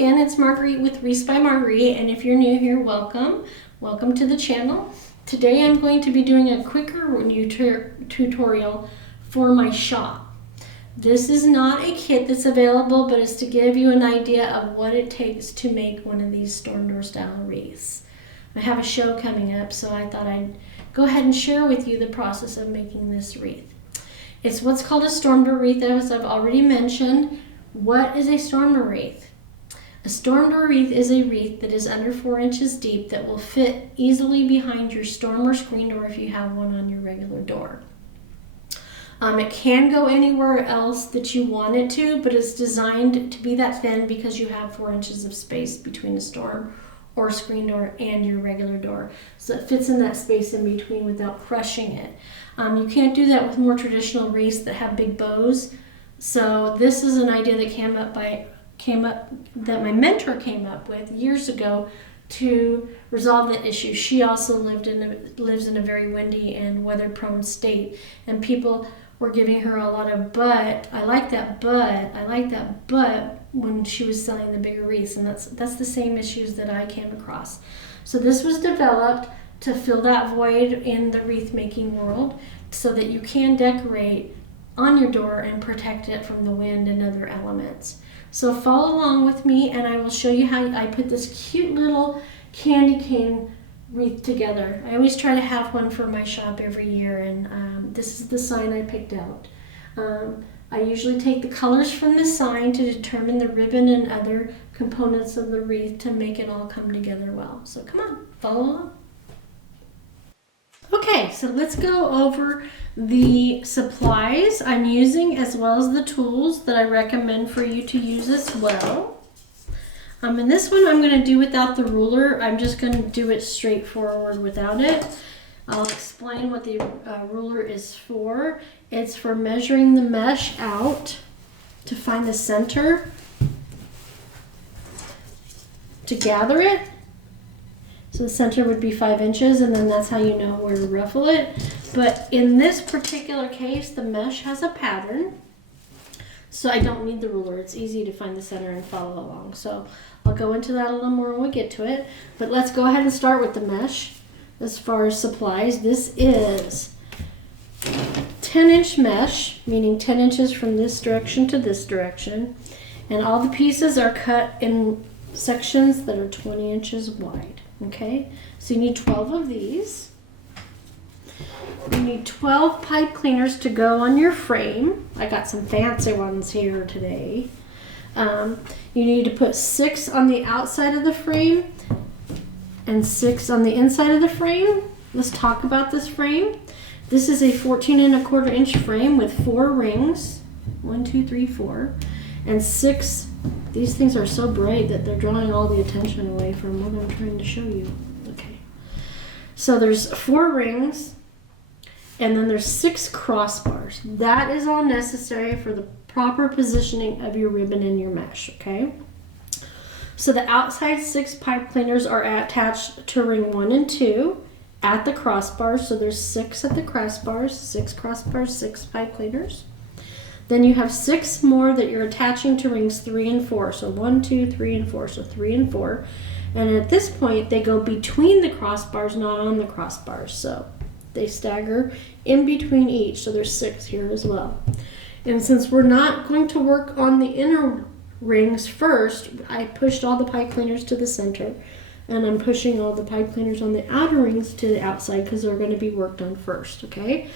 again, it's Marguerite with Wreath by Marguerite, and if you're new here, welcome. Welcome to the channel. Today I'm going to be doing a quicker tutorial for my shop. This is not a kit that's available, but it's to give you an idea of what it takes to make one of these storm door style wreaths. I have a show coming up, so I thought I'd go ahead and share with you the process of making this wreath. It's what's called a storm door wreath, as I've already mentioned. What is a storm door wreath? A storm door wreath is a wreath that is under 4 inches deep that will fit easily behind your storm or screen door if you have one on your regular door. It can go anywhere else that you want it to, but it's designed to be that thin because you have 4 inches of space between a storm or screen door and your regular door. So it fits in that space in between without crushing it. You can't do that with more traditional wreaths that have big bows. So this is an idea that that my mentor came up with years ago to resolve the issue. She also lives in a very windy and weather-prone state, and people were giving her a lot of I like that but when she was selling the bigger wreaths, and that's the same issues that I came across. So this was developed to fill that void in the wreath making world so that you can decorate on your door and protect it from the wind and other elements. So follow along with me and I will show you how I put this cute little candy cane wreath together. I always try to have one for my shop every year, and this is the sign I picked out. I usually take the colors from the sign to determine the ribbon and other components of the wreath to make it all come together well. So come on, follow along. Okay, so let's go over the supplies I'm using as well as the tools that I recommend for you to use as well. In this one I'm going to do without the ruler. I'm just going to do it straightforward without it. I'll explain what the ruler is for. It's for measuring the mesh out to find the center, to gather it. So the center would be 5 inches, and then that's how you know where to ruffle it. But in this particular case, the mesh has a pattern, so I don't need the ruler. It's easy to find the center and follow along. So I'll go into that a little more when we get to it. But let's go ahead and start with the mesh. As far as supplies, this is 10-inch mesh, meaning 10 inches from this direction to this direction. And all the pieces are cut in sections that are 20 inches wide. Okay, so you need 12 of these. You need 12 pipe cleaners to go on your frame. I got some fancy ones here today. You need to put 6 on the outside of the frame and 6 on the inside of the frame. Let's talk about this frame. This is a 14¼ inch frame with 4 rings. 1, 2, 3, 4, and 6. These things are so bright that they're drawing all the attention away from what I'm trying to show you. Okay. So there's 4 rings, and then there's 6 crossbars. That is all necessary for the proper positioning of your ribbon and your mesh, okay? So the outside 6 pipe cleaners are attached to ring 1 and 2 at the crossbars. So there's 6 at the crossbars, 6 crossbars, 6 pipe cleaners. Then you have 6 more that you're attaching to rings 3 and 4. So 1, 2, 3, and 4. So 3 and 4. And at this point, they go between the crossbars, not on the crossbars. So they stagger in between each. So there's 6 here as well. And since we're not going to work on the inner rings first, I pushed all the pipe cleaners to the center. And I'm pushing all the pipe cleaners on the outer rings to the outside because they're going to be worked on first, okay?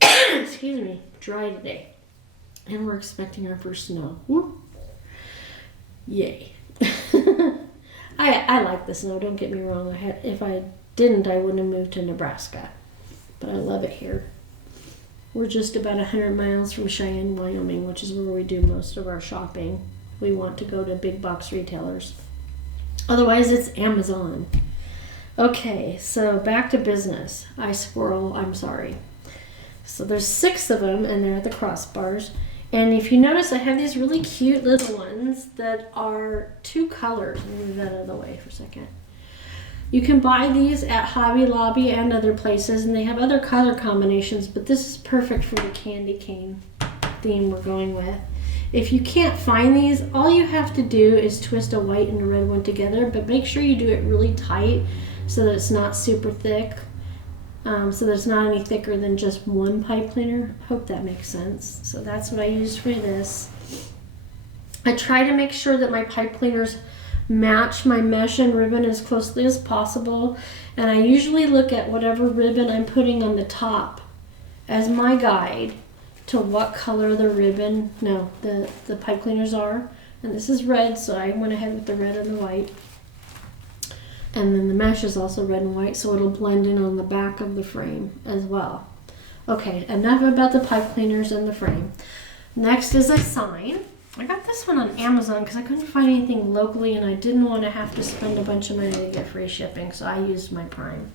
Excuse me, dry today. And we're expecting our first snow. Woo. Yay. I like the snow, don't get me wrong. If I didn't, I wouldn't have moved to Nebraska. But I love it here. We're just about 100 miles from Cheyenne, Wyoming, which is where we do most of our shopping. We want to go to big box retailers. Otherwise, it's Amazon. Okay, so back to business. I'm sorry. So there's 6 of them, and they're at the crossbars. And if you notice, I have these really cute little ones that are 2 colors. Let me move that out of the way for a second. You can buy these at Hobby Lobby and other places, and they have other color combinations, but this is perfect for the candy cane theme we're going with. If you can't find these, all you have to do is twist a white and a red one together, but make sure you do it really tight so that it's not super thick, so that it's not any thicker than just one pipe cleaner. Hope that makes sense. So that's what I use for this. I try to make sure that my pipe cleaners match my mesh and ribbon as closely as possible, and I usually look at whatever ribbon I'm putting on the top as my guide to what color the ribbon, the pipe cleaners are. And this is red, so I went ahead with the red and the white. And then the mesh is also red and white, so it'll blend in on the back of the frame as well. Okay, enough about the pipe cleaners and the frame. Next is a sign. I got this one on Amazon because I couldn't find anything locally and I didn't want to have to spend a bunch of money to get free shipping, so I used my Prime.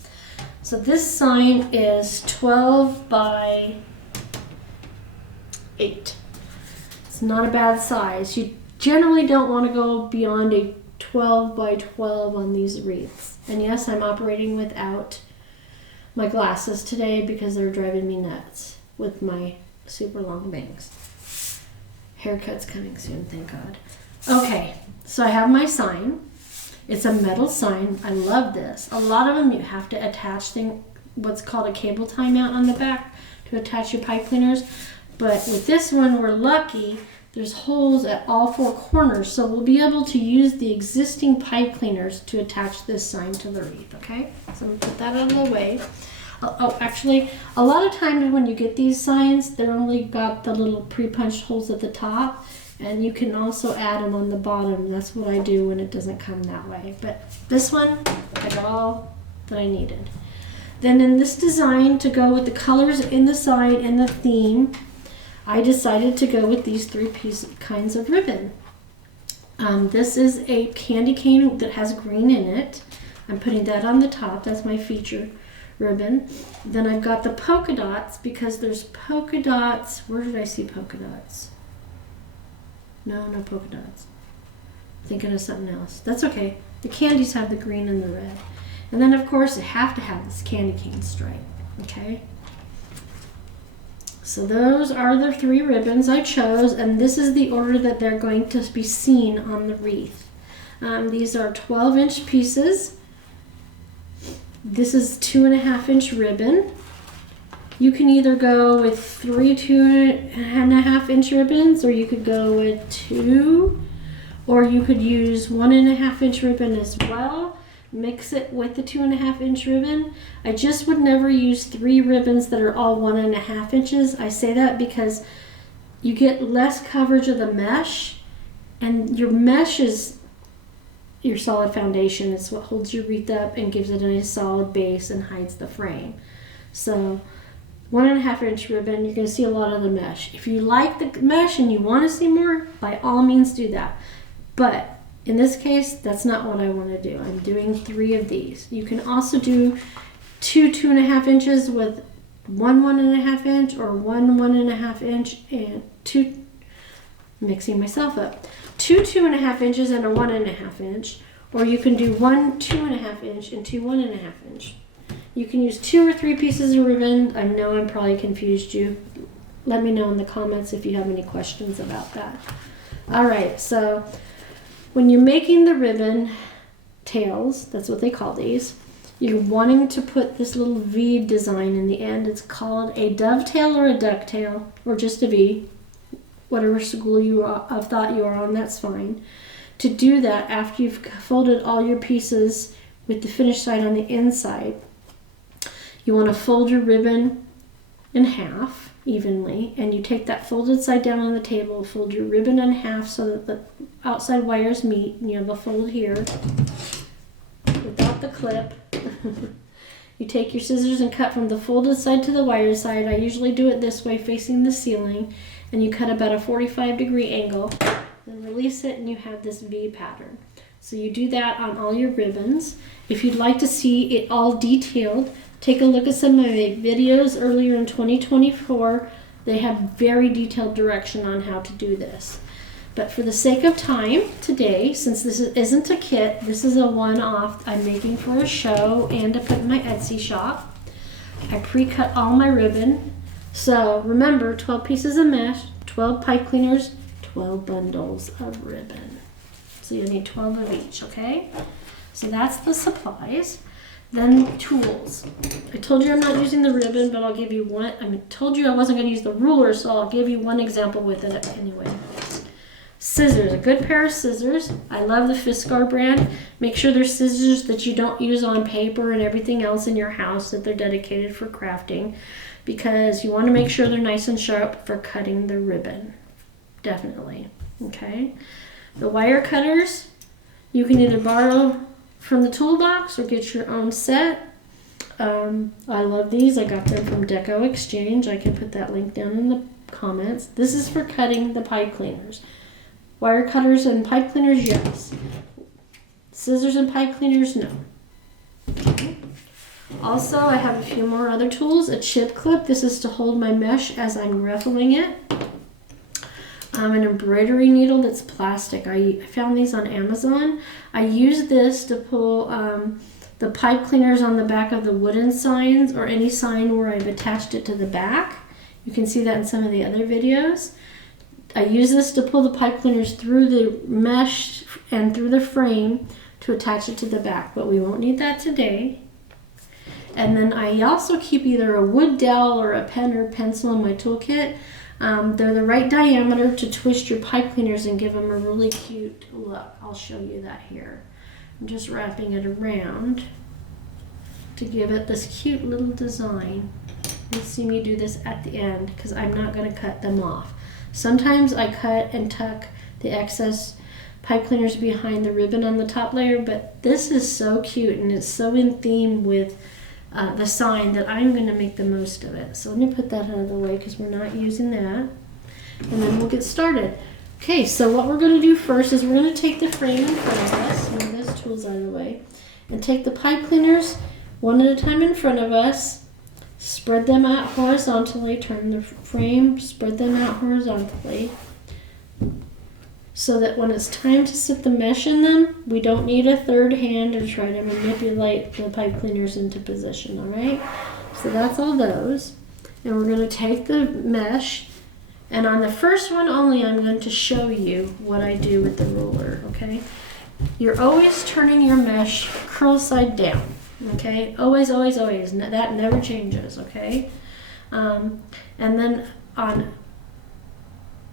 So this sign is 12 by 8. It's not a bad size. You generally don't want to go beyond a 12 by 12 on these wreaths. And yes, I'm operating without my glasses today because they're driving me nuts with my super long bangs. Haircut's coming soon, thank God. Okay, so I have my sign. It's a metal sign. I love this. A lot of them you have to attach what's called a cable tie mount on the back to attach your pipe cleaners. But with this one, we're lucky. There's holes at all 4 corners, so we'll be able to use the existing pipe cleaners to attach this sign to the wreath, okay? So I'm gonna put that out of the way. Oh, actually, a lot of times when you get these signs, they're only got the little pre-punched holes at the top, and you can also add them on the bottom. That's what I do when it doesn't come that way. But this one, I got all that I needed. Then in this design, to go with the colors in the side and the theme, I decided to go with these 3 kinds of ribbon. This is a candy cane that has green in it. I'm putting that on the top. That's my feature ribbon. Then I've got the polka dots because there's polka dots. Where did I see polka dots? No polka dots. Thinking of something else. That's okay. The candies have the green and the red. And then of course I have to have this candy cane stripe. Okay. So those are the 3 ribbons I chose, and this is the order that they're going to be seen on the wreath. These are 12-inch pieces. This is 2.5-inch ribbon. You can either go with 3 2.5-inch ribbons, or you could go with 2, or you could use 1.5-inch ribbon as well. Mix it with the 2.5-inch ribbon. I just would never use 3 ribbons that are all 1.5 inches. I say that because you get less coverage of the mesh, and your mesh is your solid foundation. It's what holds your wreath up and gives it a nice solid base and hides the frame. So 1.5-inch ribbon, you're going to see a lot of the mesh. If you like the mesh and you want to see more, by all means do that. But in this case, that's not what I want to do. I'm doing 3 of these. You can also do 2 2.5 inches with 1 1.5 inch, or 1 1.5 inch and 2, mixing myself up, 2 2.5 inches and a 1.5 inch, or you can do 1 2.5 inch and 2 1.5 inch. You can use 2 or 3 pieces of ribbon. I know I'm probably confused you. Let me know in the comments if you have any questions about that. All right, so when you're making the ribbon tails, that's what they call these, you're wanting to put this little V design in the end. It's called a dovetail or a ducktail, or just a V. Whatever school of thought you are on, that's fine. To do that, after you've folded all your pieces with the finished side on the inside, you want to fold your ribbon in half evenly, and you take that folded side down on the table, fold your ribbon in half so that the outside wires meet, and you have a fold here without the clip. You take your scissors and cut from the folded side to the wire side. I usually do it this way, facing the ceiling, and you cut about a 45-degree angle, then release it, and you have this V pattern. So you do that on all your ribbons. If you'd like to see it all detailed, take a look at some of my videos earlier in 2024. They have very detailed direction on how to do this. But for the sake of time today, since this isn't a kit, this is a one-off I'm making for a show and to put in my Etsy shop. I pre-cut all my ribbon. So remember, 12 pieces of mesh, 12 pipe cleaners, 12 bundles of ribbon. So you'll need 12 of each, okay? So that's the supplies. Then tools. I told you I'm not using the ribbon, but I'll give you one. I told you I wasn't going to use the ruler, so I'll give you one example with it anyway. Scissors, a good pair of scissors. I love the Fiskar brand. Make sure they're scissors that you don't use on paper and everything else in your house, that they're dedicated for crafting, because you want to make sure they're nice and sharp for cutting the ribbon. Definitely. Okay. The wire cutters, you can either borrow from the toolbox or get your own set. I love these. I got them from Deco Exchange. I can put that link down in the comments. This is for cutting the pipe cleaners. Wire cutters and pipe cleaners, yes. Scissors and pipe cleaners, no. Okay. Also, I have a few more other tools. A chip clip. This is to hold my mesh as I'm ruffling it. An embroidery needle that's plastic. I found these on Amazon. I use this to pull the pipe cleaners on the back of the wooden signs or any sign where I've attached it to the back. You can see that in some of the other videos. I use this to pull the pipe cleaners through the mesh and through the frame to attach it to the back, but we won't need that today. And then I also keep either a wood dowel or a pen or pencil in my toolkit. They're the right diameter to twist your pipe cleaners and give them a really cute look. I'll show you that here. I'm just wrapping it around to give it this cute little design. You'll see me do this at the end because I'm not going to cut them off. Sometimes I cut and tuck the excess pipe cleaners behind the ribbon on the top layer, but this is so cute and it's so in theme with the sign that I'm going to make the most of it. So let me put that out of the way because we're not using that. And then we'll get started. Okay, so what we're going to do first is we're going to take the frame in front of us, move those tools out of the way, and take the pipe cleaners one at a time in front of us. Spread them out horizontally, turn the frame, spread them out horizontally, so that when it's time to sit the mesh in them, we don't need a third hand to try to manipulate the pipe cleaners into position, all right? So that's all those. And we're going to take the mesh, and on the first one only, I'm going to show you what I do with the ruler, okay? You're always turning your mesh curl side down. Okay, always, always, always. That never changes. Okay, and then on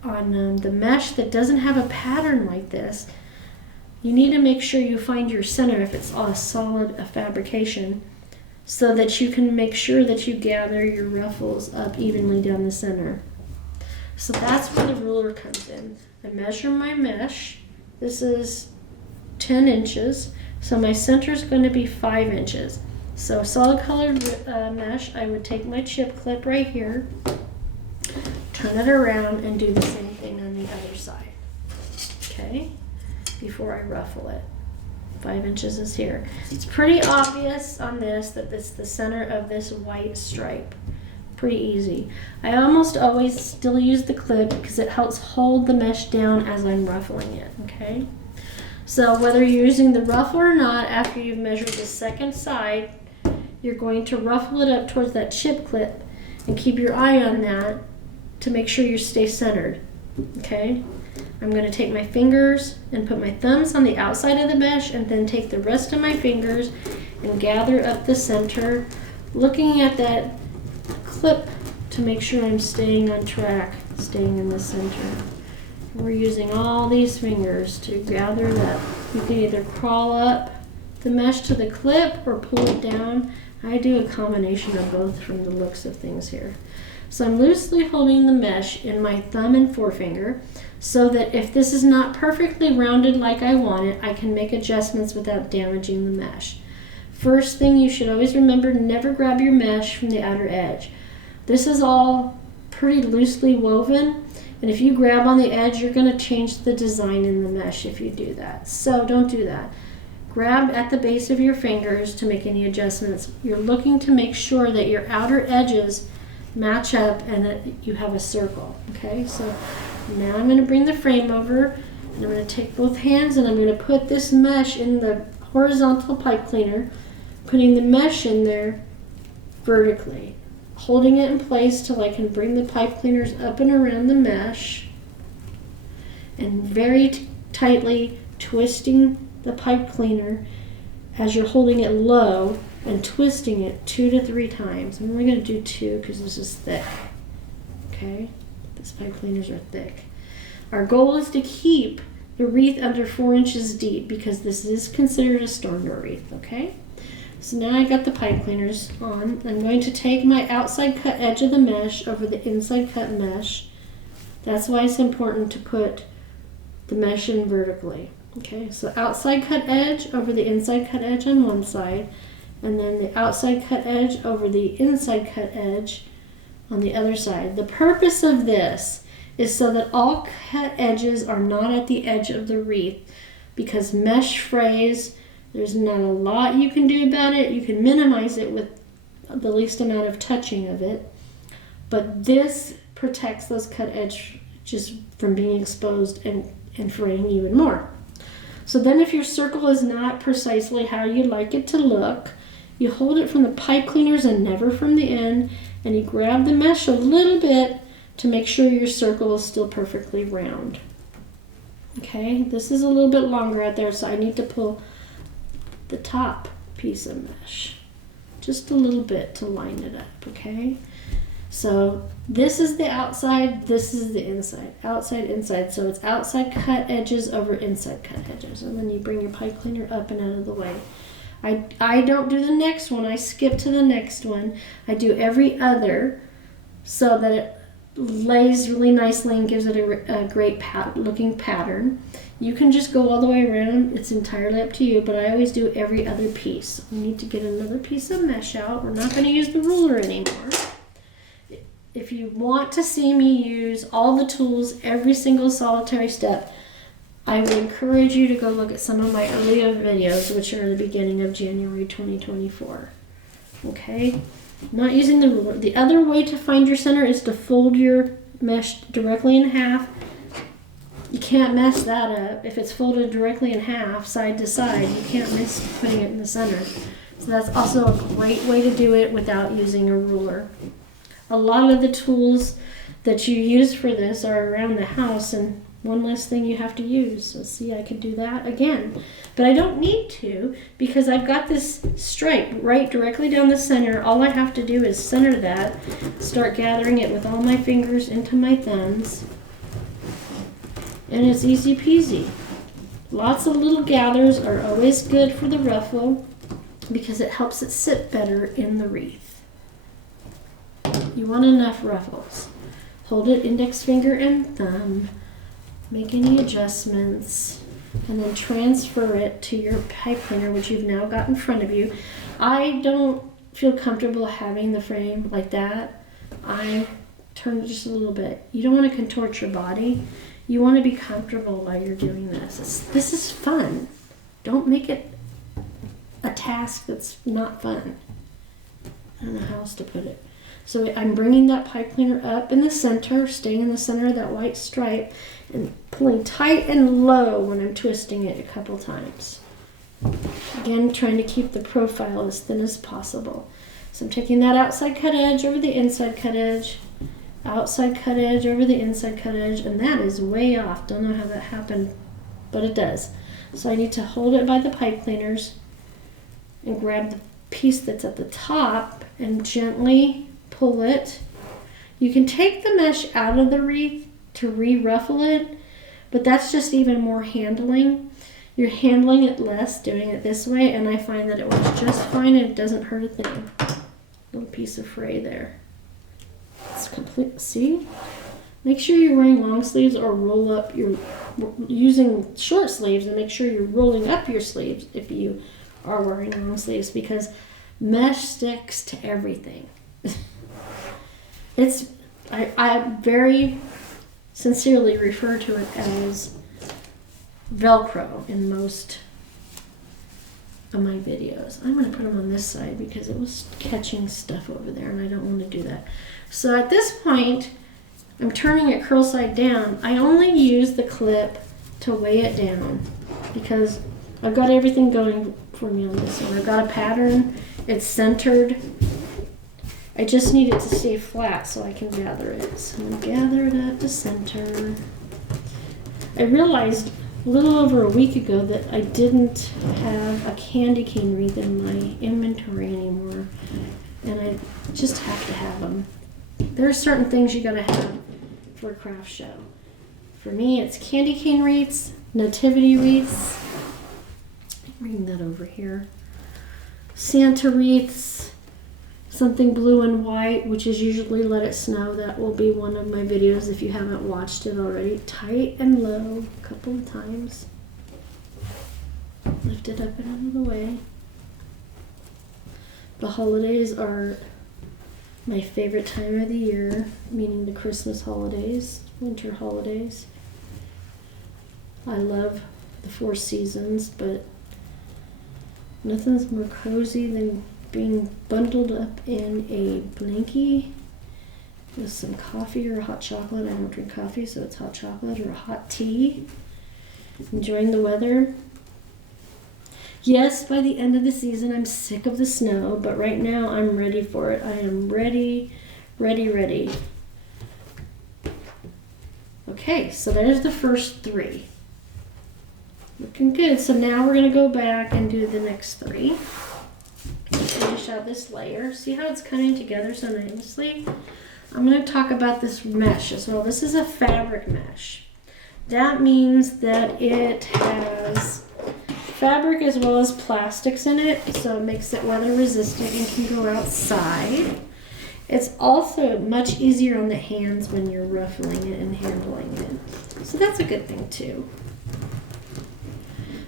the mesh that doesn't have a pattern like this, you need to make sure you find your center if it's a solid fabrication, so that you can make sure that you gather your ruffles up evenly down the center. So that's where the ruler comes in. I measure my mesh. This is 10 inches. So my center is going to be 5 inches. So solid colored mesh, I would take my chip clip right here, turn it around, and do the same thing on the other side. Okay, before I ruffle it. 5 inches is here. It's pretty obvious on this that it's the center of this white stripe. Pretty easy. I almost always still use the clip because it helps hold the mesh down as I'm ruffling it. Okay. So whether you're using the ruffle or not, after you've measured the second side, you're going to ruffle it up towards that chip clip and keep your eye on that to make sure you stay centered. Okay? I'm going to take my fingers and put my thumbs on the outside of the mesh and then take the rest of my fingers and gather up the center, looking at that clip to make sure I'm staying on track, staying in the center. We're using all these fingers to gather it up. You can either crawl up the mesh to the clip or pull it down. I do a combination of both from the looks of things here. So I'm loosely holding the mesh in my thumb and forefinger so that if this is not perfectly rounded like I want it, I can make adjustments without damaging the mesh. First thing you should always remember, never grab your mesh from the outer edge. This is all pretty loosely woven. And if you grab on the edge, you're going to change the design in the mesh if you do that. So don't do that. Grab at the base of your fingers to make any adjustments. You're looking to make sure that your outer edges match up and that you have a circle. Okay, so now I'm going to bring the frame over and I'm going to take both hands and I'm going to put this mesh in the horizontal pipe cleaner, putting the mesh in there vertically, holding it in place till I can bring the pipe cleaners up and around the mesh. and very tightly twisting the pipe cleaner as you're holding it low and twisting it 2 to 3 times. I'm only going to do 2 because this is thick. Okay, these pipe cleaners are thick. Our goal is to keep the wreath under 4 inches deep because this is considered a storm door wreath. Okay, so now I got the pipe cleaners on. I'm going to take my outside cut edge of the mesh over the inside cut mesh. That's why it's important to put the mesh in vertically. Okay, so outside cut edge over the inside cut edge on one side, and then the outside cut edge over the inside cut edge on the other side. The purpose of this is so that all cut edges are not at the edge of the wreath, because mesh frays, there's not a lot you can do about it. You can minimize it with the least amount of touching of it, but this protects those cut edges from being exposed and fraying even more. So then if your circle is not precisely how you like it to look, you hold it from the pipe cleaners and never from the end, and you grab the mesh a little bit to make sure your circle is still perfectly round. Okay, this is a little bit longer out there, so I need to pull the top piece of mesh just a little bit to line it up. Okay, so this is the outside, this is the inside, outside, inside. So it's outside cut edges over inside cut edges, and then you bring your pipe cleaner up and out of the way. I don't do the next one, I skip to the next one. I do every other so that it lays really nicely and gives it a great looking pattern. You can just go all the way around, it's entirely up to you, but I always do every other piece. We need to get another piece of mesh out. We're not going to use the ruler anymore. If you want to see me use all the tools, every single solitary step, I would encourage you to go look at some of my earlier videos, which are the beginning of January 2024. Okay? I'm not using the ruler. The other way to find your center is to fold your mesh directly in half. You can't mess that up. If it's folded directly in half, side to side, you can't miss putting it in the center. So that's also a great way to do it without using a ruler. A lot of the tools that you use for this are around the house, and one less thing you have to use. So see, I could do that again. But I don't need to, because I've got this stripe right directly down the center. All I have to do is center that, start gathering it with all my fingers into my thumbs, and it's easy peasy. Lots of little gathers are always good for the ruffle because it helps it sit better in the wreath. You want enough ruffles. Hold it index finger and thumb. Make any adjustments, and then transfer it to your pipe cleaner, which you've now got in front of you. I don't feel comfortable having the frame like that. I turn it just a little bit. You don't want to contort your body. You want to be comfortable while you're doing this. This is fun. Don't make it a task that's not fun. I don't know how else to put it. So I'm bringing that pipe cleaner up in the center, staying in the center of that white stripe, and pulling tight and low when I'm twisting it a couple times. Again, trying to keep the profile as thin as possible. So I'm taking that outside cut edge over the inside cut edge, outside cut edge over the inside cut edge, and that is way off. Don't know how that happened, but it does. So I need to hold it by the pipe cleaners and grab the piece that's at the top and gently pull it. You can take the mesh out of the wreath to re-ruffle it, but that's just even more handling. You're handling it less doing it this way, and I find that it works just fine and it doesn't hurt a thing. Little piece of fray there. It's complete. See? Make sure you're wearing long sleeves or roll up your, using short sleeves, and make sure you're rolling up your sleeves if you are wearing long sleeves, because mesh sticks to everything. I very sincerely refer to it as Velcro in most of my videos. I'm going to put them on this side because it was catching stuff over there and I don't want to do that. So at this point, I'm turning it curl side down. I only use the clip to weigh it down because I've got everything going for me on this one. I've got a pattern, it's centered. I just need it to stay flat so I can gather it. So I'm going to gather it up to center. I realized a little over a week ago that I didn't have a candy cane wreath in my inventory anymore, and I just have to have them. There are certain things you gotta have for a craft show. For me, it's candy cane wreaths, nativity wreaths. Bring that over here. Santa wreaths, something blue and white, which is usually Let It Snow. That will be one of my videos if you haven't watched it already. Tight and low, a couple of times. Lift it up and out of the way. The holidays are my favorite time of the year, meaning the Christmas holidays, winter holidays. I love the 4 seasons, but nothing's more cozy than being bundled up in a blankie with some coffee or hot chocolate. I don't drink coffee, so it's hot chocolate or a hot tea. Enjoying the weather. Yes, by the end of the season, I'm sick of the snow, but right now I'm ready for it. I am ready, ready, ready. Okay, so there's the first 3. Looking good. So now we're going to go back and do the next 3. Finish out this layer. See how it's coming together so nicely? I'm going to talk about this mesh as well. This is a fabric mesh. That means that it has fabric as well as plastics in it, so it makes it weather resistant and can go outside. It's also much easier on the hands when you're ruffling it and handling it. So that's a good thing too.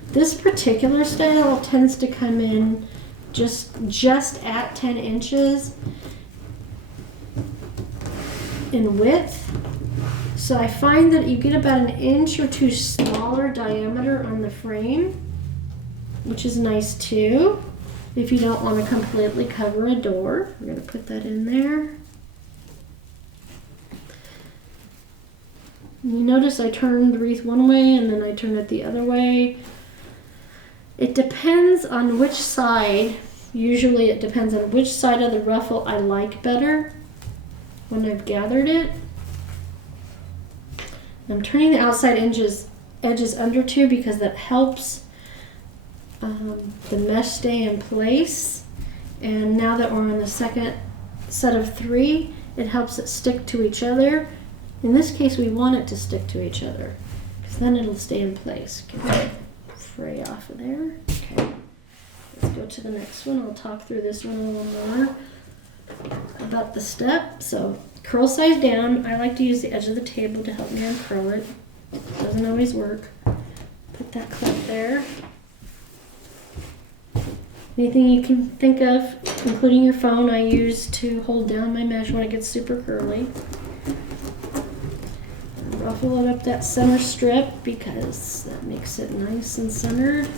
This particular style tends to come in just at 10 inches in width. So I find that you get about 1 inch or 2 smaller diameter on the frame, which is nice too if you don't want to completely cover a door. We're going to put that in there. You notice I turned the wreath one way and then I turn it the other way. It depends on which side, usually it depends on which side of the ruffle I like better when I've gathered it. I'm turning the outside edges under too because that helps the mesh stay in place. And now that we're on the second set of 3, it helps it stick to each other. In this case, we want it to stick to each other because then it'll stay in place. Get that fray off of there. Okay, let's go to the next one. I'll talk through this one a little more about the step. So curl size down. I like to use the edge of the table to help me uncurl it. Doesn't always work. Put that clip there. Anything you can think of, including your phone, I use to hold down my mesh when it gets super curly. Ruffle it up that center strip because that makes it nice and centered.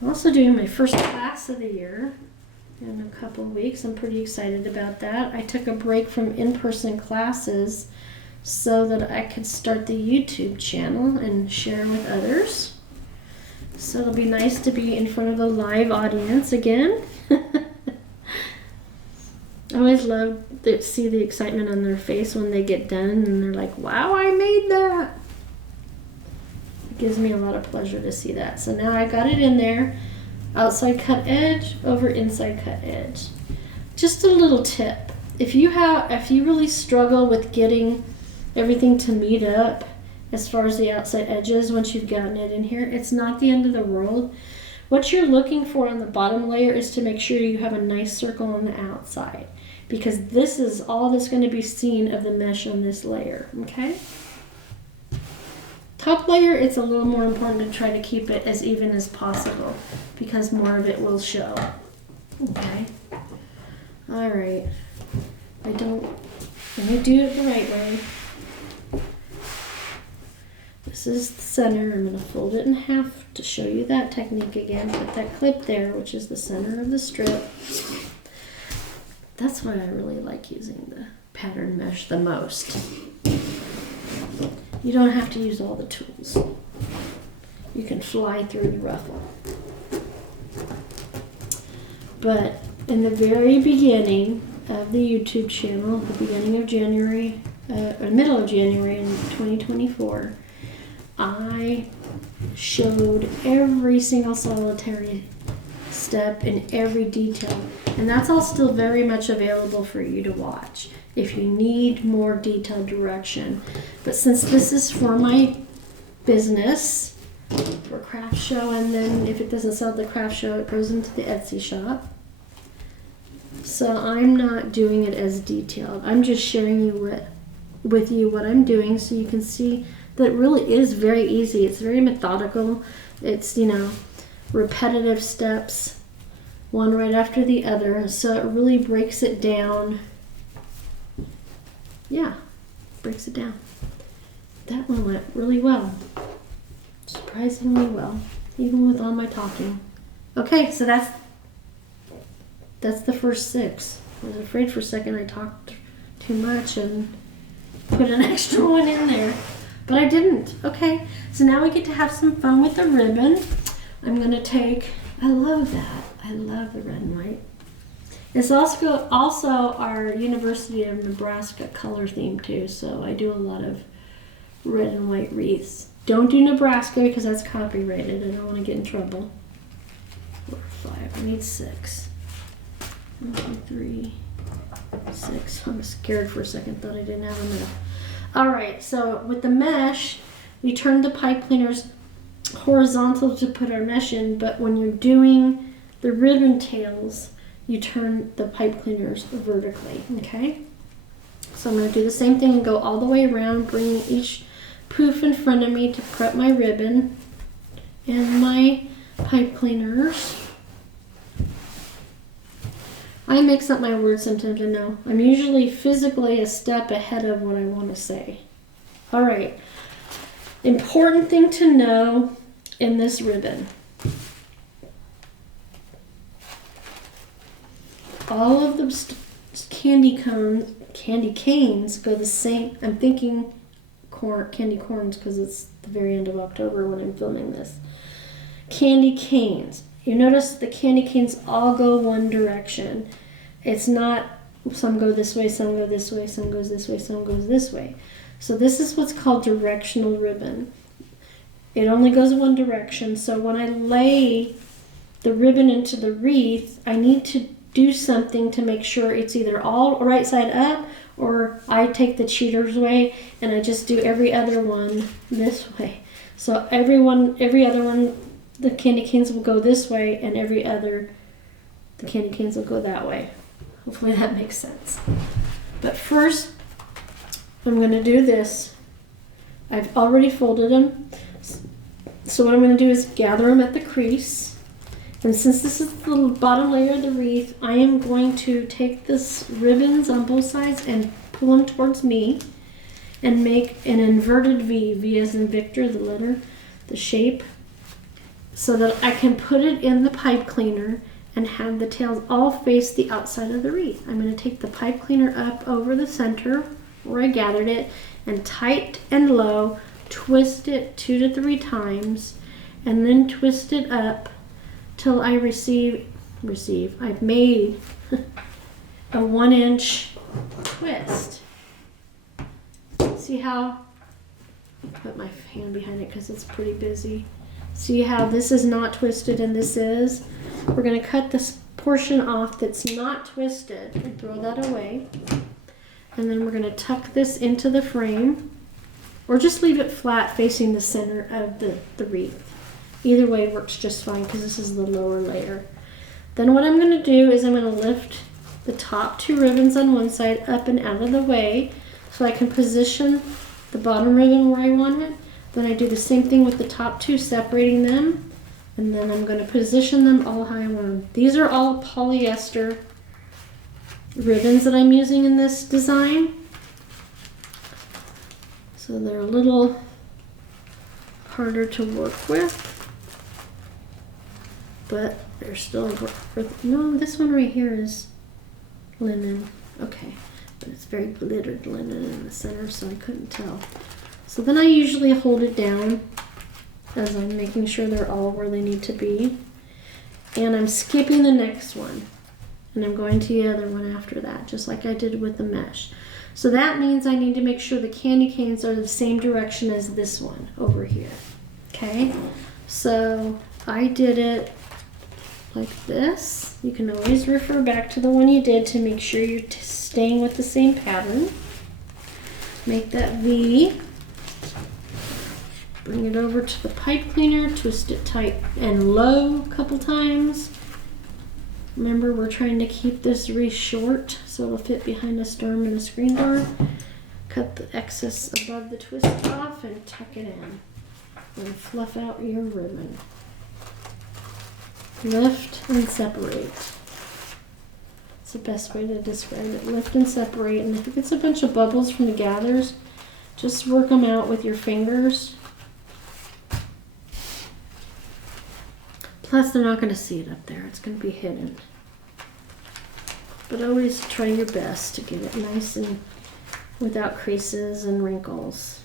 I'm also doing my first class of the year in a couple of weeks. I'm pretty excited about that. I took a break from in-person classes so that I could start the YouTube channel and share with others. So it'll be nice to be in front of a live audience again. I always love to see the excitement on their face when they get done and they're like, wow, I made that. It gives me a lot of pleasure to see that. So now I got it in there, outside cut edge over inside cut edge. Just a little tip. If you really struggle with getting everything to meet up as far as the outside edges once you've gotten it in here, it's not the end of the world. What you're looking for on the bottom layer is to make sure you have a nice circle on the outside, because this is all that's going to be seen of the mesh on this layer, okay? Top layer, it's a little more important to try to keep it as even as possible because more of it will show, okay? All right, let me do it the right way. This is the center. I'm going to fold it in half to show you that technique again. Put that clip there, which is the center of the strip. That's why I really like using the pattern mesh the most. You don't have to use all the tools. You can fly through the ruffle. But in the very beginning of the YouTube channel at the beginning of January, or middle of January in 2024, I showed every single solitary step in every detail. And that's all still very much available for you to watch if you need more detailed direction. But since this is for my business, for craft show, and then if it doesn't sell at the craft show, it goes into the Etsy shop. So I'm not doing it as detailed. I'm just sharing with you what I'm doing so you can see that it really is very easy. It's very methodical. It's, repetitive steps, one right after the other. So it really breaks it down. Yeah, breaks it down. That one went really well. Surprisingly well, even with all my talking. Okay, so that's the first 6. I was afraid for a second I talked too much and put an extra one in there, but I didn't. Okay, so now we get to have some fun with the ribbon. I'm gonna take, I love that. I love the red and white. It's also our University of Nebraska color theme too, so I do a lot of red and white wreaths. Don't do Nebraska because that's copyrighted. I don't want to get in trouble. 4, 5. I need 6. 1, 2, 3, 6. I was scared for a second. Thought I didn't have enough. All right. So with the mesh, we turn the pipe cleaners horizontal to put our mesh in. But when you're doing the ribbon tails, you turn the pipe cleaners vertically. Okay. So I'm going to do the same thing and go all the way around, bringing each poof in front of me to prep my ribbon and my pipe cleaners. I mix up my words sometimes, I know. I'm usually physically a step ahead of what I want to say. All right. Important thing to know in this ribbon. All of the candy canes go the same. I'm thinking candy corns because it's the very end of October when I'm filming this. Candy canes. You notice the candy canes all go one direction. It's not some go this way, some go this way, some goes this way, some goes this way. So this is what's called directional ribbon. It only goes one direction. So when I lay the ribbon into the wreath, I need to do something to make sure it's either all right side up, or I take the cheater's way and I just do every other one this way. So every other one, the candy canes will go this way, and the candy canes will go that way. Hopefully that makes sense. But first, I'm going to do this. I've already folded them. So what I'm going to do is gather them at the crease. And since this is the bottom layer of the wreath, I am going to take this ribbons on both sides and pull them towards me and make an inverted V. V as in Victor, the letter, the shape, so that I can put it in the pipe cleaner and have the tails all face the outside of the wreath. I'm going to take the pipe cleaner up over the center where I gathered it and tight and low, twist it 2 to 3 times, and then twist it up till I receive. I've made a 1-inch twist. See how, put my hand behind it because it's pretty busy. See how this is not twisted and this is? We're going to cut this portion off that's not twisted and throw that away. And then we're going to tuck this into the frame, or just leave it flat facing the center of the wreath. Either way works just fine because this is the lower layer. Then what I'm going to do is I'm going to lift the top 2 ribbons on one side up and out of the way so I can position the bottom ribbon where I want it. Then I do the same thing with the top 2, separating them, and then I'm going to position them all how I want them. These are all polyester ribbons that I'm using in this design. So they're a little harder to work with, but they're still worth. No, this one right here is linen. Okay, but it's very glittered linen in the center, so I couldn't tell. So then I usually hold it down as I'm making sure they're all where they need to be. And I'm skipping the next one. and I'm going to the other one after that, just like I did with the mesh. So that means I need to make sure the candy canes are the same direction as this one over here. Okay, so I did it like this. You can always refer back to the one you did to make sure you're staying with the same pattern. Make that V. Bring it over to the pipe cleaner, twist it tight and low a couple times. Remember, we're trying to keep this wreath short so it'll fit behind a storm and a screen door. Cut the excess above the twist off and tuck it in. And fluff out your ribbon. Lift and separate. It's the best way to describe it. Lift and separate. And if it gets a bunch of bubbles from the gathers, just work them out with your fingers. Plus, they're not going to see it up there. It's going to be hidden. But always try your best to get it nice and without creases and wrinkles.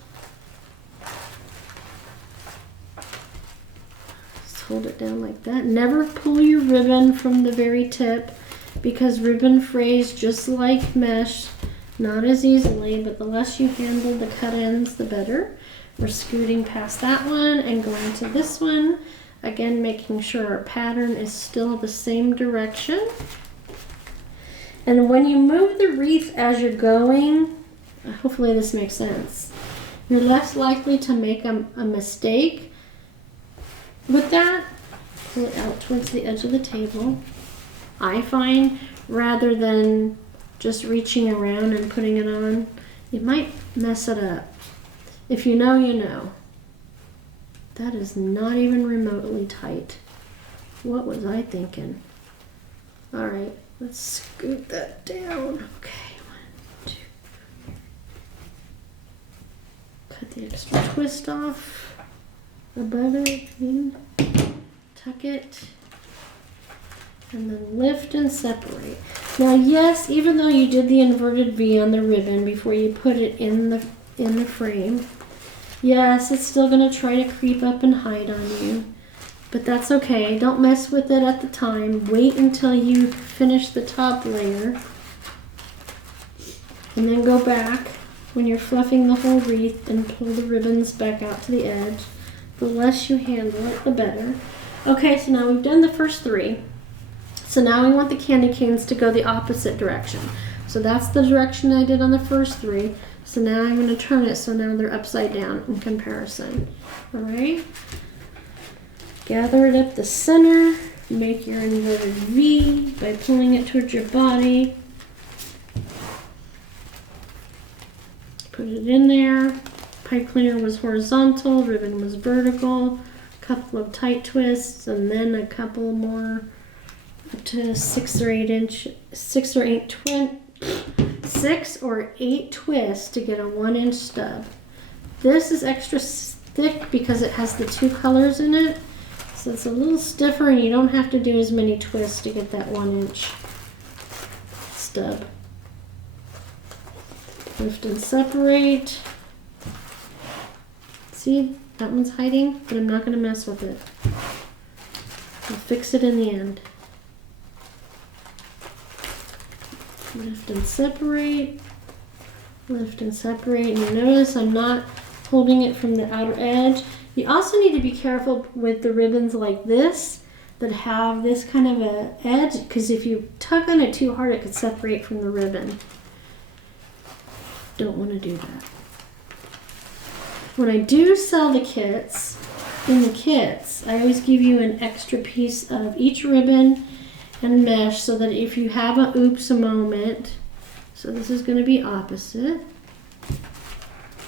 Just hold it down like that. Never pull your ribbon from the very tip because ribbon frays just like mesh, not as easily, but the less you handle the cut ends, the better. We're scooting past that one and going to this one. Again, making sure our pattern is still the same direction. And when you move the wreath as you're going, hopefully this makes sense, you're less likely to make a mistake with that. Pull it out towards the edge of the table, I find, rather than just reaching around and putting it on. You might mess it up. If you know, you know. That is not even remotely tight. What was I thinking? All right, let's scoot that down. Okay, 1, 2. Cut the extra twist off above it. Tuck it. And then lift and separate. Now, yes, even though you did the inverted V on the ribbon before you put it in the frame, yes, it's still going to try to creep up and hide on you, but that's okay. Don't mess with it at the time. Wait until you finish the top layer, and then go back when you're fluffing the whole wreath and pull the ribbons back out to the edge. The less you handle it, the better. Okay, so now we've done the first 3. So now we want the candy canes to go the opposite direction. So that's the direction I did on the first 3. So now I'm going to turn it so now they're upside down in comparison. All right. Gather it up the center. Make your inverted V by pulling it towards your body. Put it in there. Pipe cleaner was horizontal, ribbon was vertical. Couple of tight twists, and then a couple more up to 6 or 8 twists to get a 1-inch stub. This is extra thick because it has the 2 colors in it, so it's a little stiffer and you don't have to do as many twists to get that 1-inch stub. Lift and separate. See, that one's hiding, but I'm not going to mess with it. I'll fix it in the end. Lift and separate. Lift and separate. And you notice I'm not holding it from the outer edge. You also need to be careful with the ribbons like this that have this kind of a edge, because if you tug on it too hard, it could separate from the ribbon. Don't want to do that. When I do sell the kits, in the kits, I always give you an extra piece of each ribbon and mesh so that if you have a oops a moment, so this is going to be opposite,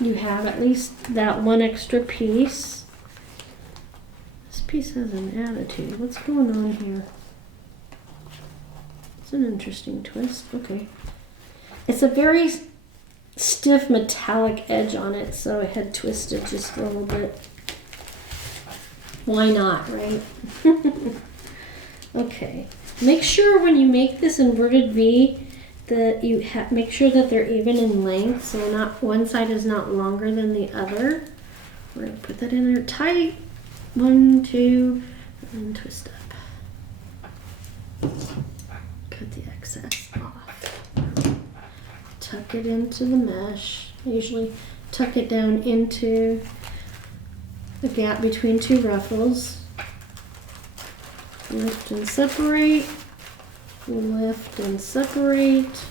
you have at least that one extra piece. This piece has an attitude. What's going on here? It's an interesting twist. Okay. It's a very stiff metallic edge on it, so I had twisted just a little bit. Why not, right? Okay. Make sure when you make this inverted V that you make sure that they're even in length, so not one side is not longer than the other. We're going to put that in there tight. 1, 2, and twist up. cut the excess off. Tuck it into the mesh. I usually tuck it down into the gap between two ruffles. Lift and separate. Lift and separate.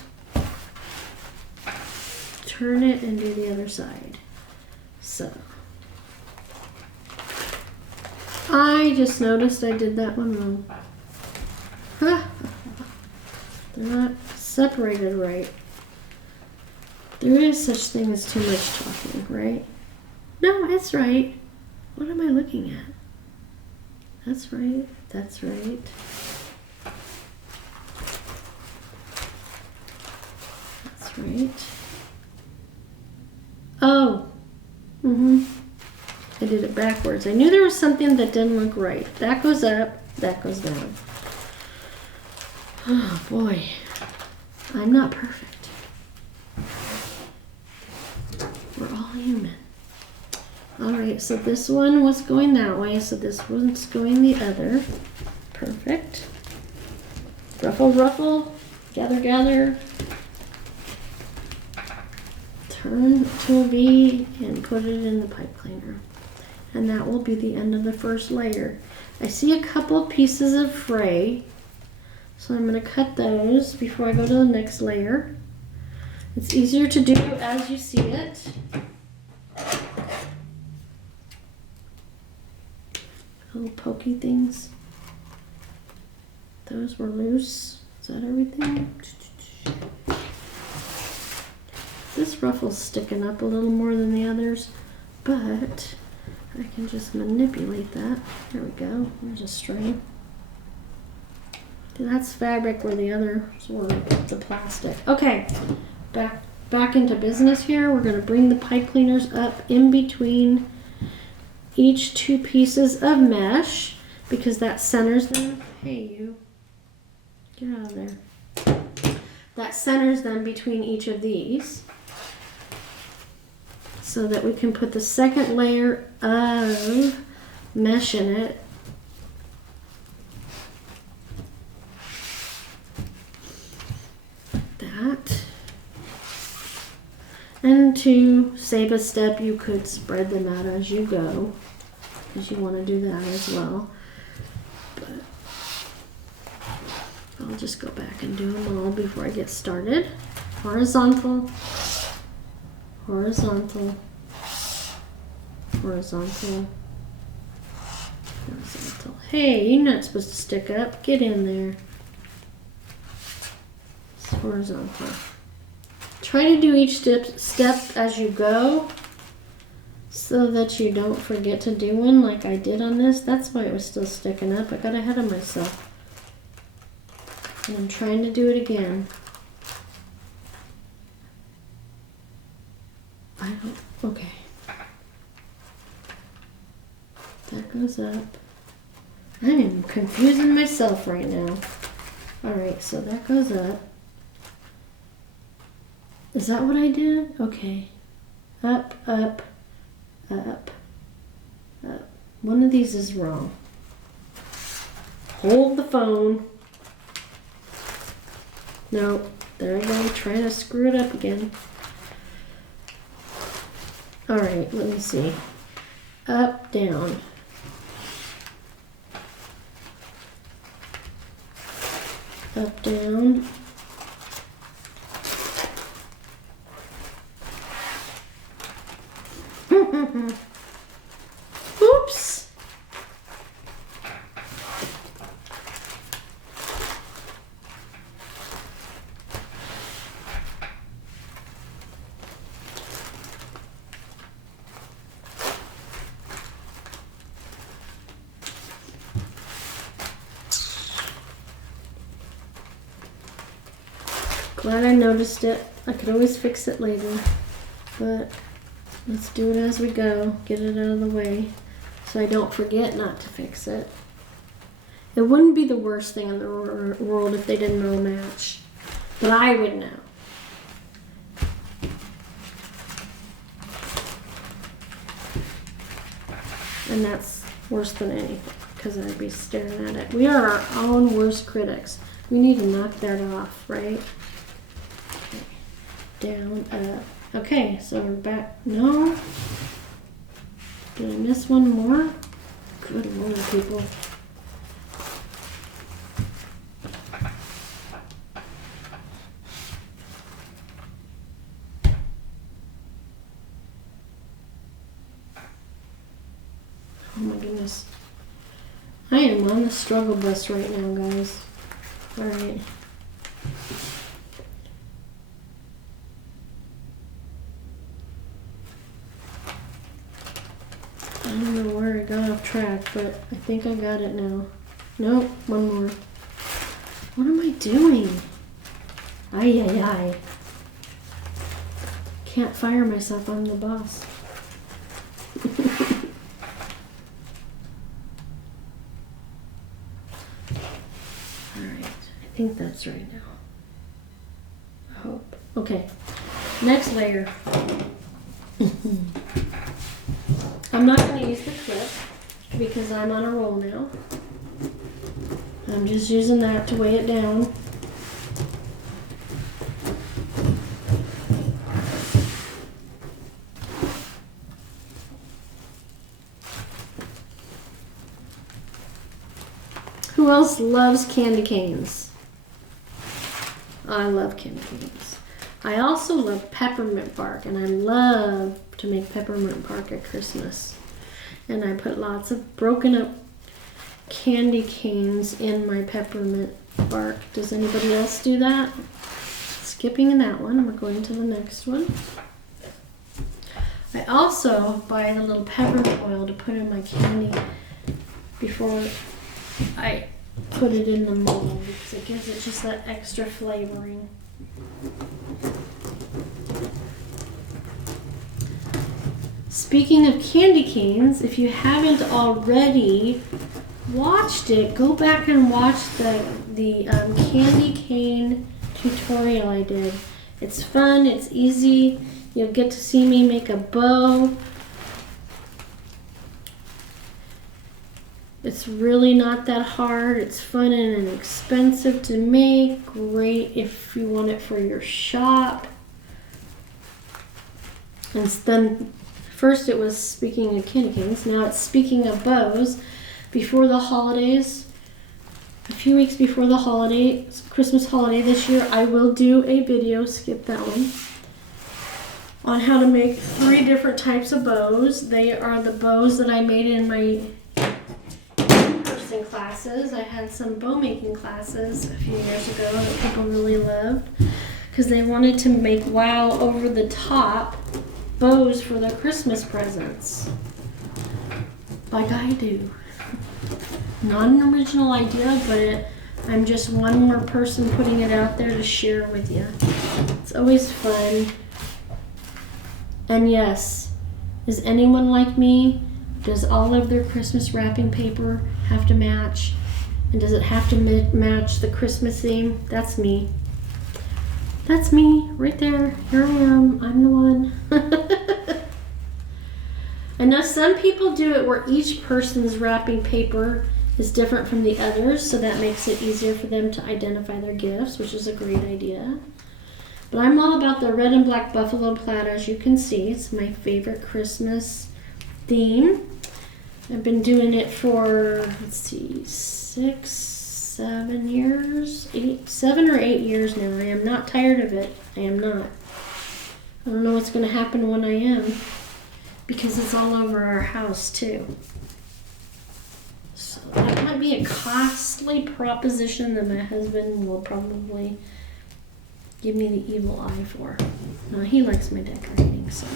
Turn it and do the other side. So I just noticed I did that one wrong. They're not separated right. There is such thing as too much talking, right? No, it's right. What am I looking at? That's right. That's right. That's right. Oh. I did it backwards. I knew there was something that didn't look right. That goes up, that goes down. Oh boy. I'm not perfect. We're all human. Alright, so this one was going that way, so this one's going the other. Perfect. Ruffle, ruffle. Gather, gather. Turn to a V and put it in the pipe cleaner. And that will be the end of the first layer. I see a couple pieces of fray, so I'm going to cut those before I go to the next layer. It's easier to do as you see it. Little pokey things. Those were loose. Is that everything? This ruffle's sticking up a little more than the others, but I can just manipulate that. There we go. There's a string. That's fabric where the others were the plastic. Okay, back into business here. We're going to bring the pipe cleaners up in between each two pieces of mesh because that centers them. Hey, you. Get out of there. That centers them between each of these so that we can put the second layer of mesh in it. Like that. And to save a step, you could spread them out as you go, because you want to do that as well. But I'll just go back and do them all before I get started. Horizontal, horizontal, horizontal, horizontal. Hey, you're not supposed to stick up. Get in there. It's horizontal. Try to do each step as you go so that you don't forget to do one like I did on this. That's why it was still sticking up. I got ahead of myself. And I'm trying to do it again. Okay. That goes up. I am confusing myself right now. Alright, so that goes up. Is that what I did? Okay. Up, up, up, up. One of these is wrong. Hold the phone. Nope. There I go. Trying to screw it up again. Alright, let me see. Up, down. Up, down. Oops. Glad I noticed it. I could always fix it later, but let's do it as we go. Get it out of the way so I don't forget not to fix it. It wouldn't be the worst thing in the world if they didn't all match, but I would know. And that's worse than anything because I'd be staring at it. We are our own worst critics. We need to knock that off, right? Okay. Down, up. Okay, so we're back. No. Did I miss one more? Good Lord, people. Oh my goodness. I am on the struggle bus right now, guys. Alright. I don't know where I got off track, but I think I got it now. Nope, one more. What am I doing? Ay, ay, ay. Can't fire myself, I'm the boss. Alright, I think that's right now. I hope. Okay, next layer. I'm not going to use the clip because I'm on a roll now. I'm just using that to weigh it down. Who else loves candy canes? I love candy canes. I also love peppermint bark, and I love to make peppermint bark at Christmas. And I put lots of broken up candy canes in my peppermint bark. Does anybody else do that? Skipping that one, we're going to the next one. I also buy the little peppermint oil to put in my candy before I put it in the mold because it gives it just that extra flavoring. Speaking of candy canes, if you haven't already watched it, go back and watch the candy cane tutorial I did. It's fun, it's easy. You'll get to see me make a bow. It's really not that hard. It's fun and inexpensive to make. Great if you want it for your shop. And then first it was speaking of candy canes. Now it's speaking of bows. Before the holidays, a few weeks before the holiday, Christmas holiday this year, I will do a video, skip that one, on how to make 3 different types of bows. They are the bows that I made in my in-person classes. I had some bow making classes a few years ago that people really loved because they wanted to make wow over the top bows for their Christmas presents. Like I do. Not an original idea, but I'm just one more person putting it out there to share with you. It's always fun. And yes, is anyone like me? Does all of their Christmas wrapping paper have to match? And does it have to match the Christmas theme? That's me. That's me, right there. Here I am. I'm the one. And now some people do it where each person's wrapping paper is different from the others, so that makes it easier for them to identify their gifts, which is a great idea. But I'm all about the red and black buffalo plaid, as you can see. It's my favorite Christmas theme. I've been doing it for, let's see, 7 or 8 years now. I am not tired of it. I am not. I don't know what's going to happen when I am, because it's all over our house too. So that might be a costly proposition that my husband will probably give me the evil eye for. No, he likes my decorating, so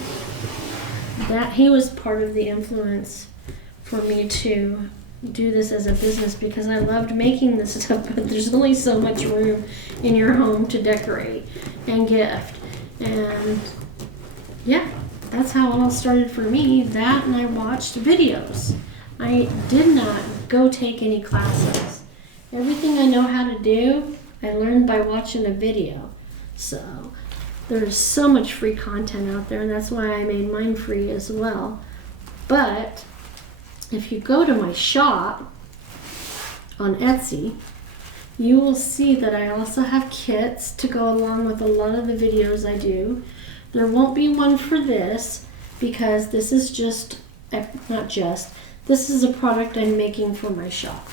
that he was part of the influence for me to do this as a business, because I loved making this stuff, but there's only so much room in your home to decorate and gift. And yeah, that's how it all started for me. That, and I watched videos. I did not go take any classes. Everything I know how to do, I learned by watching a video. So there's so much free content out there, and that's why I made mine free as well. But if you go to my shop on Etsy, you will see that I also have kits to go along with a lot of the videos I do. There won't be one for this because this is this is a product I'm making for my shop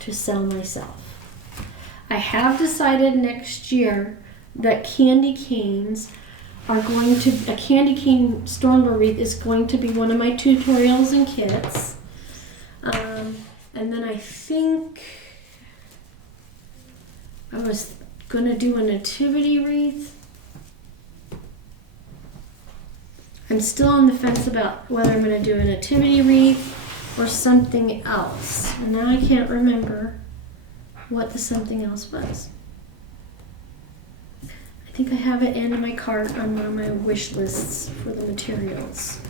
to sell myself. I have decided next year that candy canes are going to, a candy cane stormboard wreath is going to be one of my tutorials and kits. And then I think I was gonna do a nativity wreath. I'm still on the fence about whether I'm gonna do a nativity wreath or something else. And now I can't remember what the something else was. I think I have it in my cart on one of my wish lists for the materials.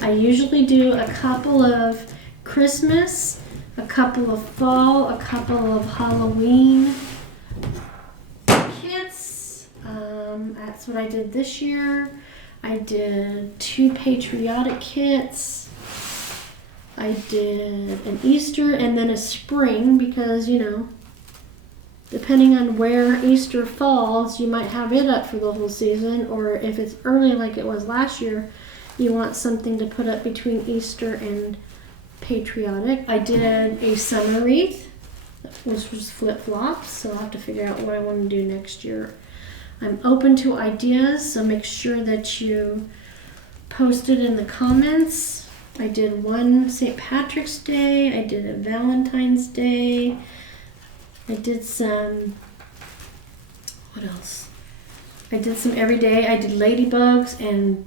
I usually do a couple of Christmas, a couple of fall, a couple of Halloween kits. That's what I did this year. I did 2 patriotic kits. I did an Easter and then a spring because, you know, depending on where Easter falls, you might have it up for the whole season, or if it's early like it was last year, you want something to put up between Easter and patriotic. I did a summer wreath, which was flip-flops, so I'll have to figure out what I want to do next year. I'm open to ideas, so make sure that you post it in the comments. I did one St. Patrick's Day, I did a Valentine's Day, I did some, what else? I did some everyday, I did ladybugs and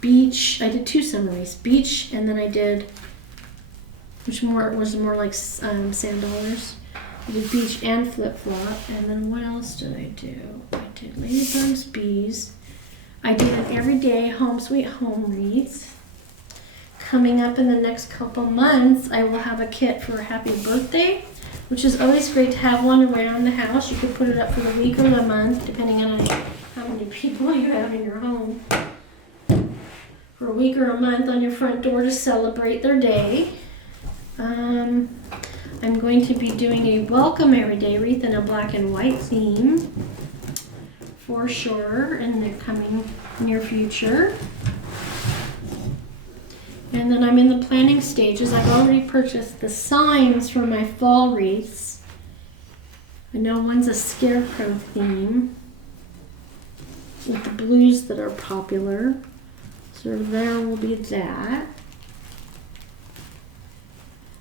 beach. I did 2 summer wreaths, beach, and then I did, which was more like sand dollars. I did beach and flip-flop, and then what else did I do? I did ladybugs, bees. I did an everyday home sweet home wreath. Coming up in the next couple months, I will have a kit for a happy birthday, which is always great to have one around the house. You could put it up for the week or the month, depending on how many people you have in your home. For a week or a month on your front door to celebrate their day. I'm going to be doing a welcome everyday wreath in a black and white theme for sure in the coming near future. And then I'm in the planning stages. I've already purchased the signs for my fall wreaths. I know one's a scarecrow theme with the blues that are popular. So there will be that.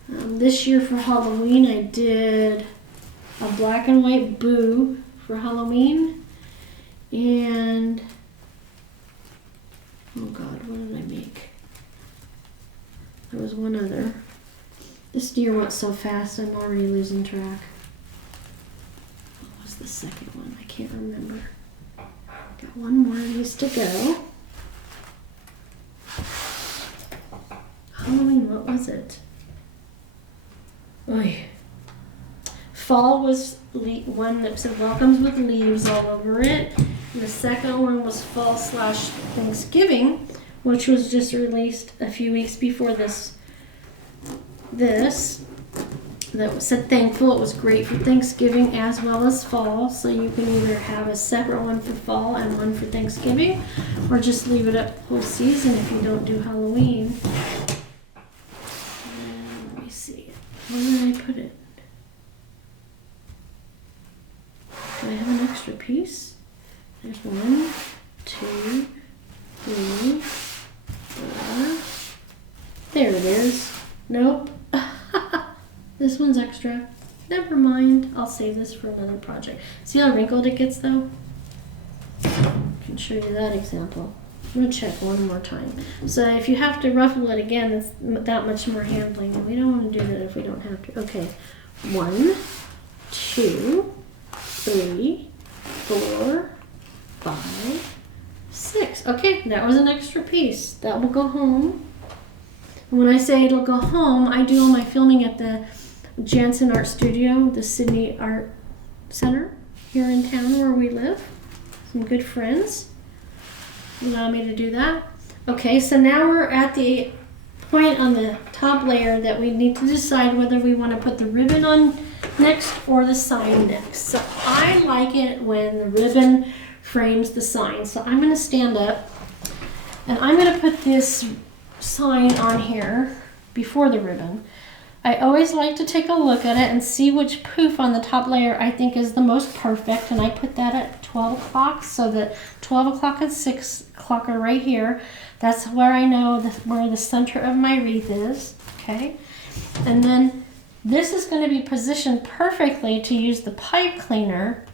This year for Halloween I did a black and white boo for Halloween. And, oh God, what did I make? There was one other. This year went so fast, I'm already losing track. What was the second one? I can't remember. Got one more of these to go. Halloween, what was it? Oy. Fall was one that said welcomes with leaves all over it. And the second one was fall / Thanksgiving, which was just released a few weeks before this. That said thankful. It was great for Thanksgiving as well as fall, so you can either have a separate one for fall and one for Thanksgiving, or just leave it up the whole season if you don't do Halloween. And let me see. Where did I put it? Do I have an extra piece? There's 1, 2, 3, 4. There it is. Nope. This one's extra. Never mind. I'll save this for another project. See how wrinkled it gets though? I can show you that example. I'm going to check one more time. So if you have to ruffle it again, it's that much more handling. And we don't want to do that if we don't have to. Okay. 1, 2, 3, 4, 5, 6. Okay, that was an extra piece. That will go home. And when I say it'll go home, I do all my filming at the Jansen Art Studio, the Sydney Art Center here in town where we live. Some good friends allow me to do that. Okay, so now we're at the point on the top layer that we need to decide whether we want to put the ribbon on next or the sign next. So I like it when the ribbon frames the sign. So I'm gonna stand up and I'm gonna put this sign on here before the ribbon. I always like to take a look at it and see which poof on the top layer I think is the most perfect, and I put that at 12 o'clock so that 12 o'clock and 6 o'clock are right here. That's where I know where the center of my wreath is, okay? And then this is going to be positioned perfectly to use the pipe cleaner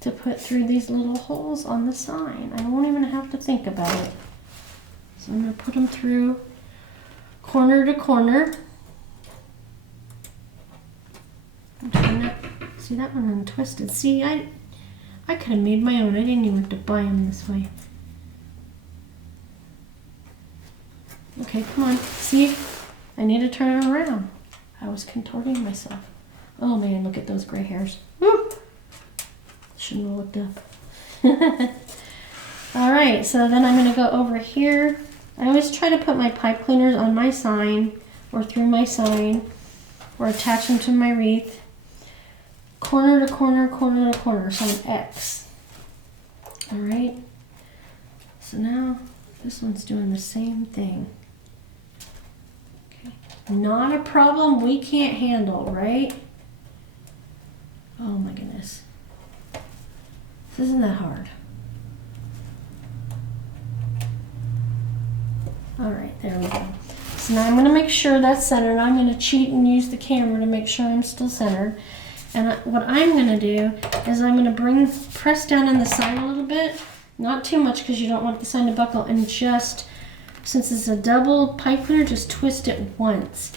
to put through these little holes on the sign. I won't even have to think about it. So I'm going to put them through corner to corner. See, that one untwisted. See, I could have made my own. I didn't even have to buy them this way. Okay, come on. See, I need to turn it around. I was contorting myself. Oh man, look at those gray hairs. Woo! Shouldn't have looked up. All right, so then I'm gonna go over here. I always try to put my pipe cleaners on my sign or through my sign or attach them to my wreath. Corner to corner, corner to corner, so an X. All right, so now this one's doing the same thing. Okay, not a problem we can't handle, right? Oh my goodness. This isn't that hard. All right, there we go. So now I'm going to make sure that's centered. I'm going to cheat and use the camera to make sure I'm still centered. And what I'm going to do is I'm going to press down on the sign a little bit. Not too much because you don't want the sign to buckle. And just, since it's a double pipe cleaner, just twist it once.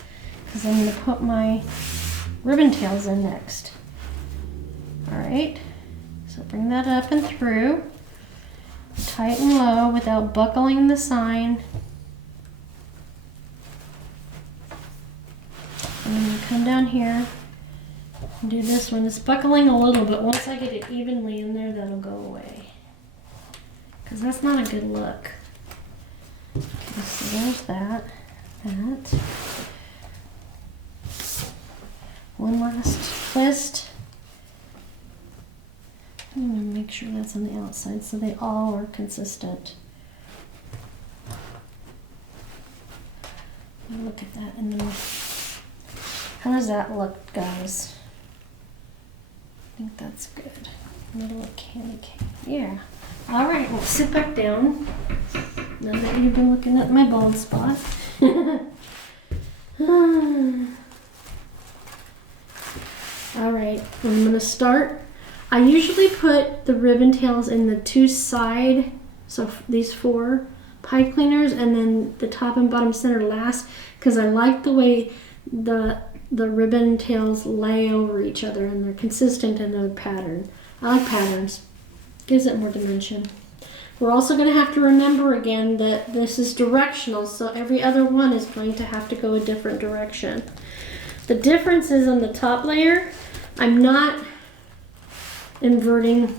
Because I'm going to put my ribbon tails in next. All right. So bring that up and through. Tight and low without buckling the sign. And then you come down here and do this one. It's buckling a little, but once I get it evenly in there, that'll go away. Because that's not a good look. Okay, so there's that. One last twist. I'm going to make sure that's on the outside so they all are consistent. Look at that in the... How does that look, guys? I think that's good. A little candy cane. Yeah. All right, well, sit back down. Now that you've been looking at my bald spot. All right, I'm going to start. I usually put the ribbon tails in the two side, so these 4 pipe cleaners, and then the top and bottom center last, because I like the way the ribbon tails lay over each other and they're consistent in a pattern. I like patterns. Gives it more dimension. We're also going to have to remember again that this is directional, so every other one is going to have to go a different direction. The difference is on the top layer, I'm not inverting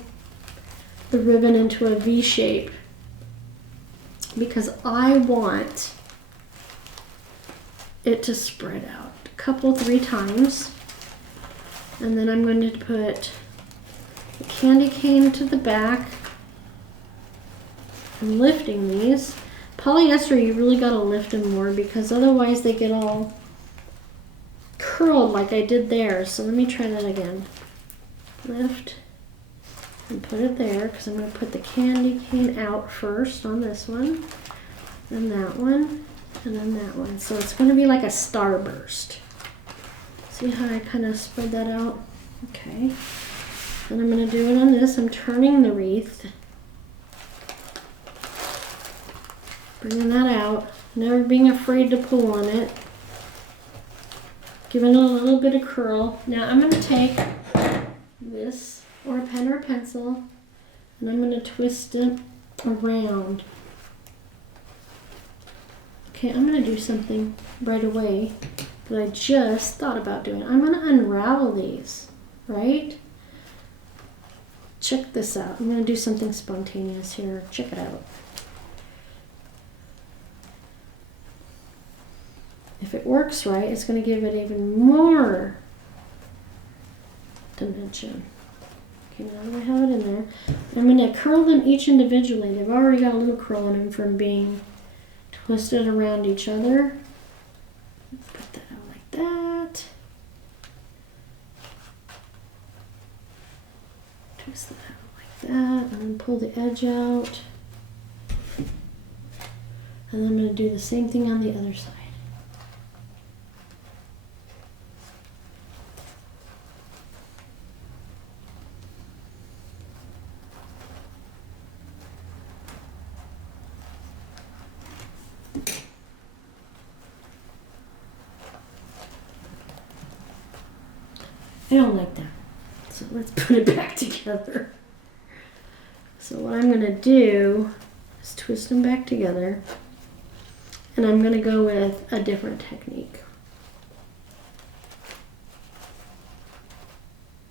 the ribbon into a V shape because I want it to spread out a couple, 3 times. And then I'm going to put the candy cane to the back. I'm lifting these. Polyester, you really got to lift them more because otherwise they get all curled like I did there. So let me try that again. Lift and put it there because I'm going to put the candy cane out first on this one, then that one, and then that one. So it's going to be like a starburst. See how I kind of spread that out? Okay. Then I'm going to do it on this. I'm turning the wreath. Bringing that out. Never being afraid to pull on it. Giving it a little bit of curl. Now I'm going to take this, or a pen or a pencil, and I'm going to twist it around. Okay, I'm going to do something right away that I just thought about doing. I'm going to unravel these, right? Check this out. I'm going to do something spontaneous here. Check it out. If it works right, it's going to give it even more an inch in. Okay, now that I have it in there, I'm going to curl them each individually. They've already got a little curl in them from being twisted around each other. Put that out like that. Twist that out like that, and then pull the edge out. And then I'm going to do the same thing on the other side. I don't like that. So let's put it back together. So what I'm going to do is twist them back together. And I'm going to go with a different technique.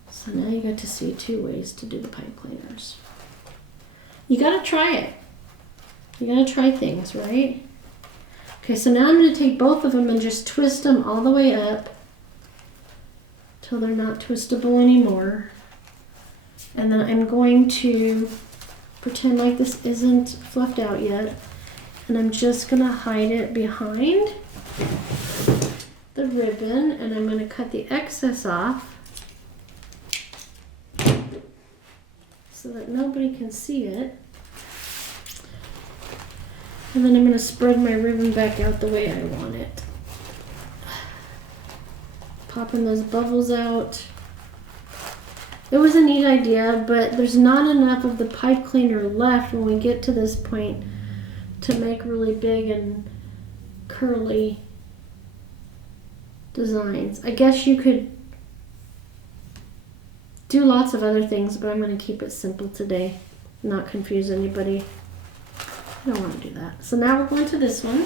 So now you get to see 2 ways to do the pipe cleaners. You got to try it. You got to try things, right? Okay, so now I'm going to take both of them and just twist them all the way up till they're not twistable anymore. And then I'm going to pretend like this isn't fluffed out yet. And I'm just going to hide it behind the ribbon, and I'm going to cut the excess off so that nobody can see it. And then I'm going to spread my ribbon back out the way I want it. Popping those bubbles out. It was a neat idea, but there's not enough of the pipe cleaner left when we get to this point to make really big and curly designs. I guess you could do lots of other things, but I'm going to keep it simple today, not confuse anybody. I don't want to do that. So now we're going to this one.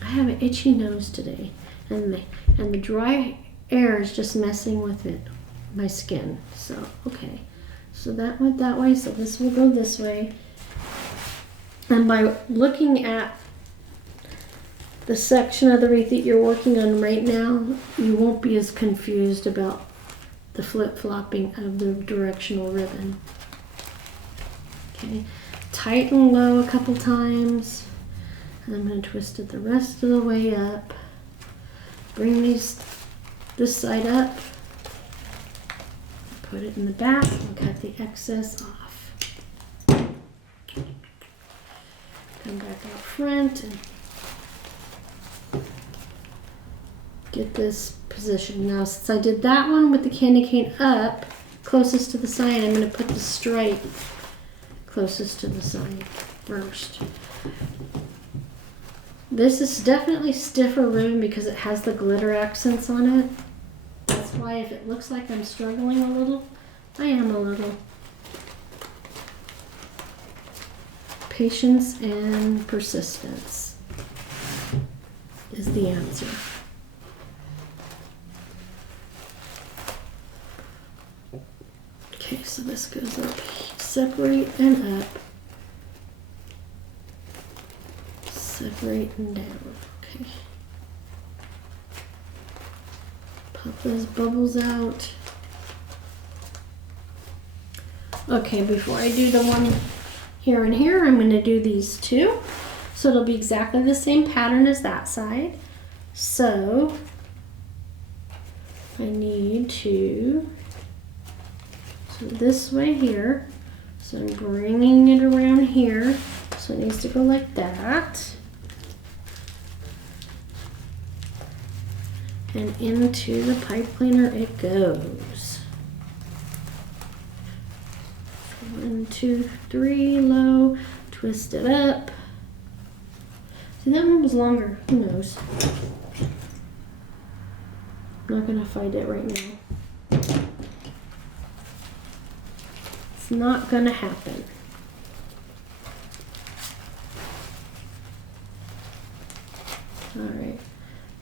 I have an itchy nose today, and the dry air is just messing with it, my skin. So, okay. So that went that way, so this will go this way. And by looking at the section of the wreath that you're working on right now, you won't be as confused about the flip-flopping of the directional ribbon. Okay, tighten low a couple times. And I'm going to twist it the rest of the way up. Bring this side up. Put it in the back and cut the excess off. Come back out front and get this position. Now, since I did that one with the candy cane up, closest to the side, I'm going to put the stripe closest to the side first. This is definitely stiffer ribbon because it has the glitter accents on it. That's why if it looks like I'm struggling a little, I am a little. Patience and persistence is the answer. Okay, so this goes up, separate and up. Separate and down. Okay. Pop those bubbles out. Okay, before I do the one here and here, I'm going to do these two. So it'll be exactly the same pattern as that side. So I need to, so this way here. So I'm bringing it around here. So it needs to go like that. And into the pipe cleaner it goes. 1, 2, 3, low, twist it up. See, that one was longer, who knows? I'm not gonna fight it right now. It's not gonna happen. All right.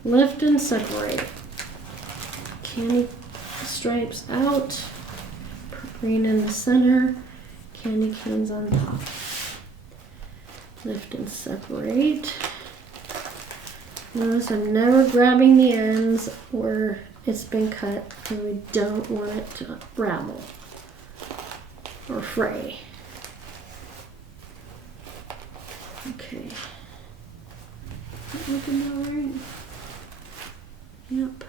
Lift and separate. Candy stripes out. Put green in the center. Candy canes on top. Lift and separate. Notice I'm never grabbing the ends where it's been cut because we don't want it to ravel or fray. Okay. Is that looking all right? Yep.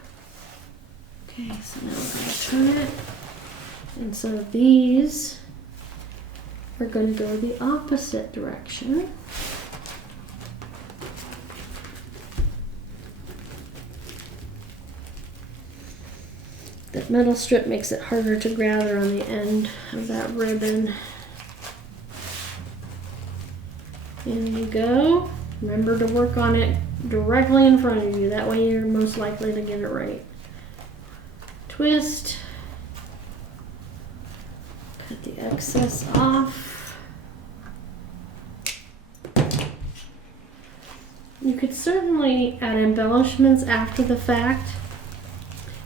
Okay, so now we're going to turn it. And so these are going to go the opposite direction. That metal strip makes it harder to gather on the end of that ribbon. In you go. Remember to work on it directly in front of you. That way you're most likely to get it right. Twist. Cut the excess off. You could certainly add embellishments after the fact.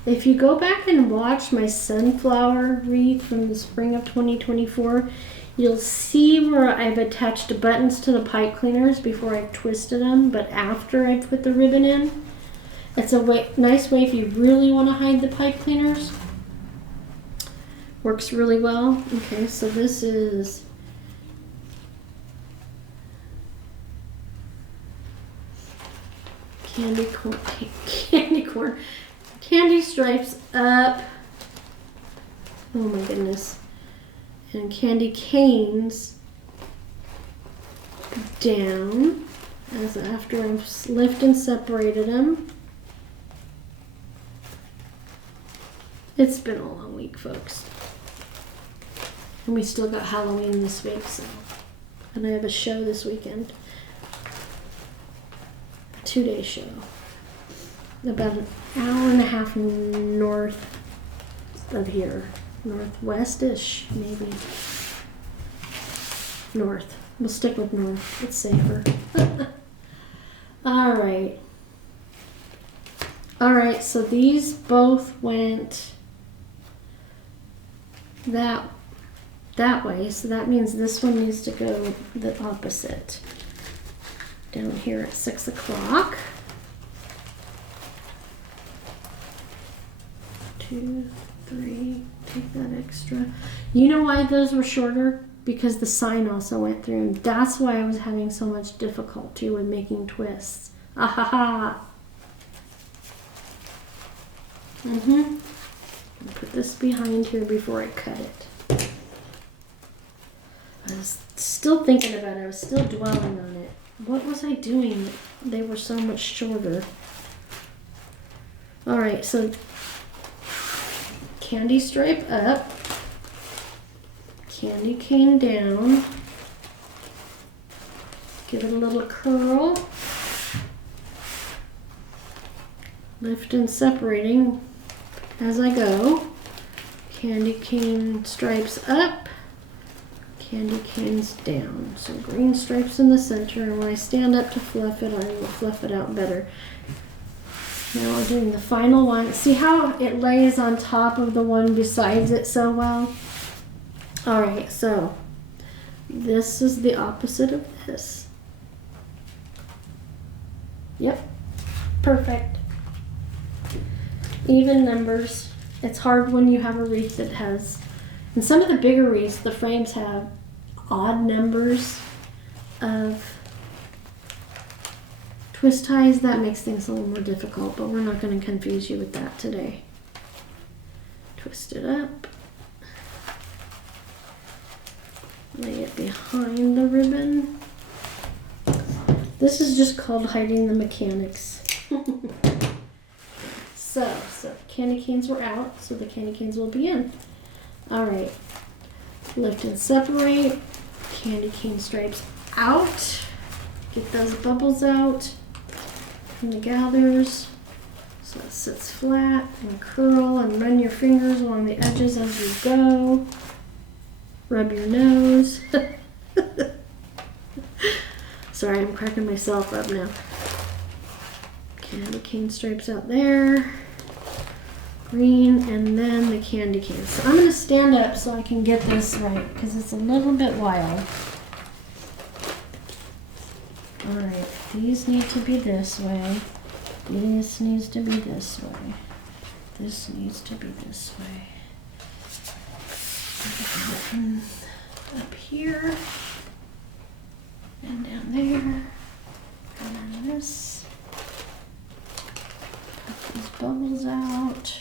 If you go back and watch my sunflower wreath from the spring of 2024, you'll see where I've attached buttons to the pipe cleaners before I've twisted them, but after I put the ribbon in. It's a nice way if you really want to hide the pipe cleaners. Works really well. Okay, so this is candy corn. Candy stripes up. Oh my goodness. And candy canes down as after I've lifted and separated them. It's been a long week, folks. And we still got Halloween this week, so. And I have a show this weekend. A 2-day show. About an hour and a half north of here. Northwest-ish, maybe. North. We'll stick with north. It's safer. Alright. Alright, so these both went that way. So that means this one needs to go the opposite. Down here at 6 o'clock. 2, 3, take that extra. You know why those were shorter? Because the sign also went through, and that's why I was having so much difficulty with making twists. Ah ha ha. Put this behind here before I cut it. I was still thinking about it. I was still dwelling on it. What was I doing? They were so much shorter. All right, so candy stripe up, candy cane down, give it a little curl, lift and separating as I go, candy cane stripes up, candy canes down. So green stripes in the center, and when I stand up to fluff it, I will fluff it out better. Now we're doing the final one. See how it lays on top of the one besides it so well? Alright, so this is the opposite of this. Yep, perfect. Even numbers. It's hard when you have a wreath that has, and some of the bigger wreaths, the frames have odd numbers of twist ties. That makes things a little more difficult, but we're not going to confuse you with that today. Twist it up. Lay it behind the ribbon. This is just called hiding the mechanics. So candy canes were out, so the candy canes will be in. Alright. Lift and separate. Candy cane stripes out. Get those bubbles out from the gathers so it sits flat, and curl and run your fingers along the edges as you go. Rub your nose. Sorry, I'm cracking myself up now. Candy cane stripes out there. Green, and then the candy canes. So I'm going to stand up so I can get this right because it's a little bit wild. Alright, these need to be this way. This needs to be this way. This needs to be this way. And up here and down there, and then this. Put these bubbles out.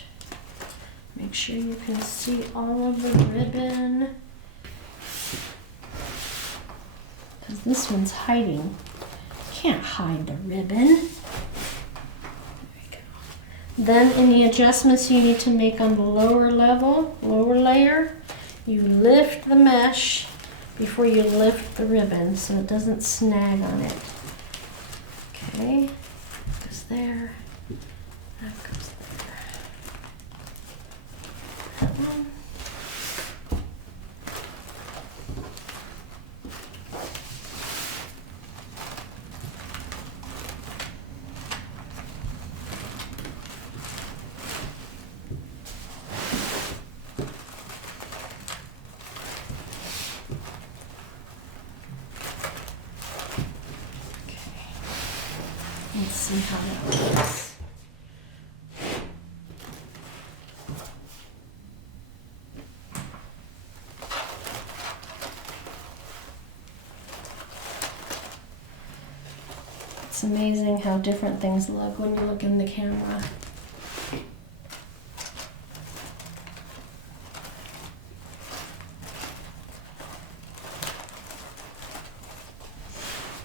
Make sure you can see all of the ribbon, because this one's hiding. Can't hide the ribbon. There we go. Then any adjustments you need to make on the lower layer, you lift the mesh before you lift the ribbon so it doesn't snag on it. Okay, goes there, that goes there. That one. Let's see how that looks. It's amazing how different things look when you look in the camera.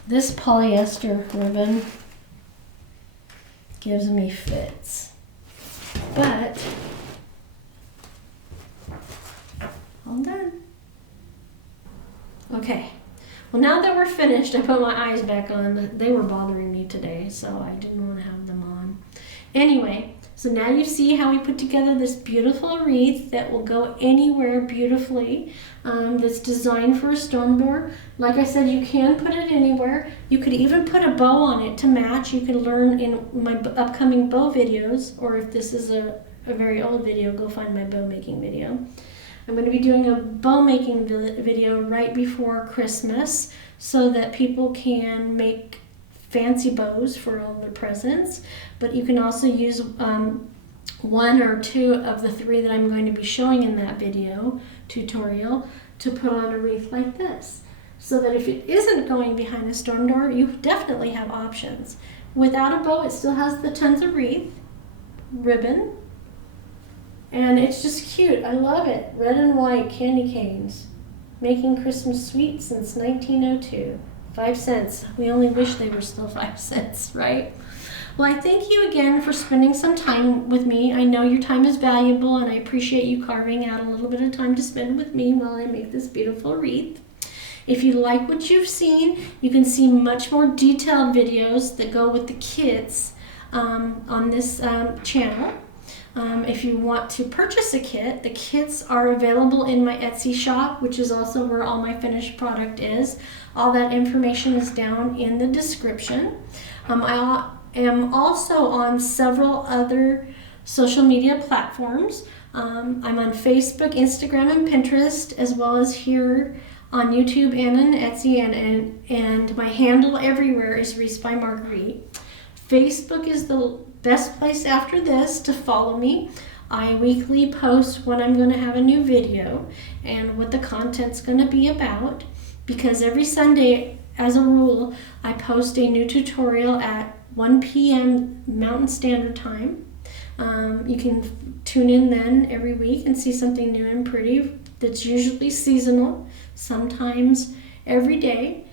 This polyester ribbon gives me fits, but all done. Okay, well, now that we're finished, I put my eyes back on. They were bothering me today, so I didn't want to have them on. Anyway, so now you see how we put together this beautiful wreath that will go anywhere beautifully. That's designed for a storm door. Like I said, you can put it anywhere. You could even put a bow on it to match. You can learn in my upcoming bow videos, or if this is a very old video, go find my bow making video. I'm going to be doing a bow making video right before Christmas so that people can make fancy bows for all their presents, but you can also use one or two of the three that I'm going to be showing in that video tutorial to put on a wreath like this, so that if it isn't going behind a storm door, you definitely have options. Without a bow, it still has the tons of wreath ribbon, and it's just cute. I love it. Red and white candy canes, making Christmas sweet since 1902. 5 cents. We only wish they were still 5 cents, right? Well, I thank you again for spending some time with me. I know your time is valuable, and I appreciate you carving out a little bit of time to spend with me while I make this beautiful wreath. If you like what you've seen, you can see much more detailed videos that go with the kits on this channel. If you want to purchase a kit, the kits are available in my Etsy shop, which is also where all my finished product is. All that information is down in the description. I am also on several other social media platforms. I'm on Facebook, Instagram, and Pinterest, as well as here on YouTube and on Etsy, and my handle everywhere is Wreath by Marguerite. Facebook is the best place after this to follow me. I weekly post when I'm going to have a new video and what the content's going to be about, because every Sunday, as a rule, I post a new tutorial at 1 p.m. Mountain Standard Time. You can tune in then every week and see something new and pretty that's usually seasonal, sometimes every day.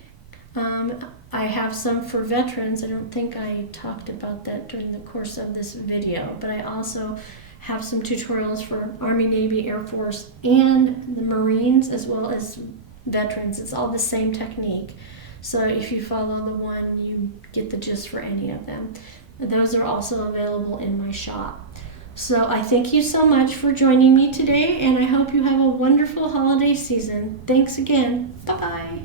I have some for veterans. I don't think I talked about that during the course of this video, but I also have some tutorials for Army, Navy, Air Force, and the Marines, as well as veterans. It's all the same technique. So if you follow the one, you get the gist for any of them. Those are also available in my shop. So I thank you so much for joining me today, and I hope you have a wonderful holiday season. Thanks again. Bye-bye.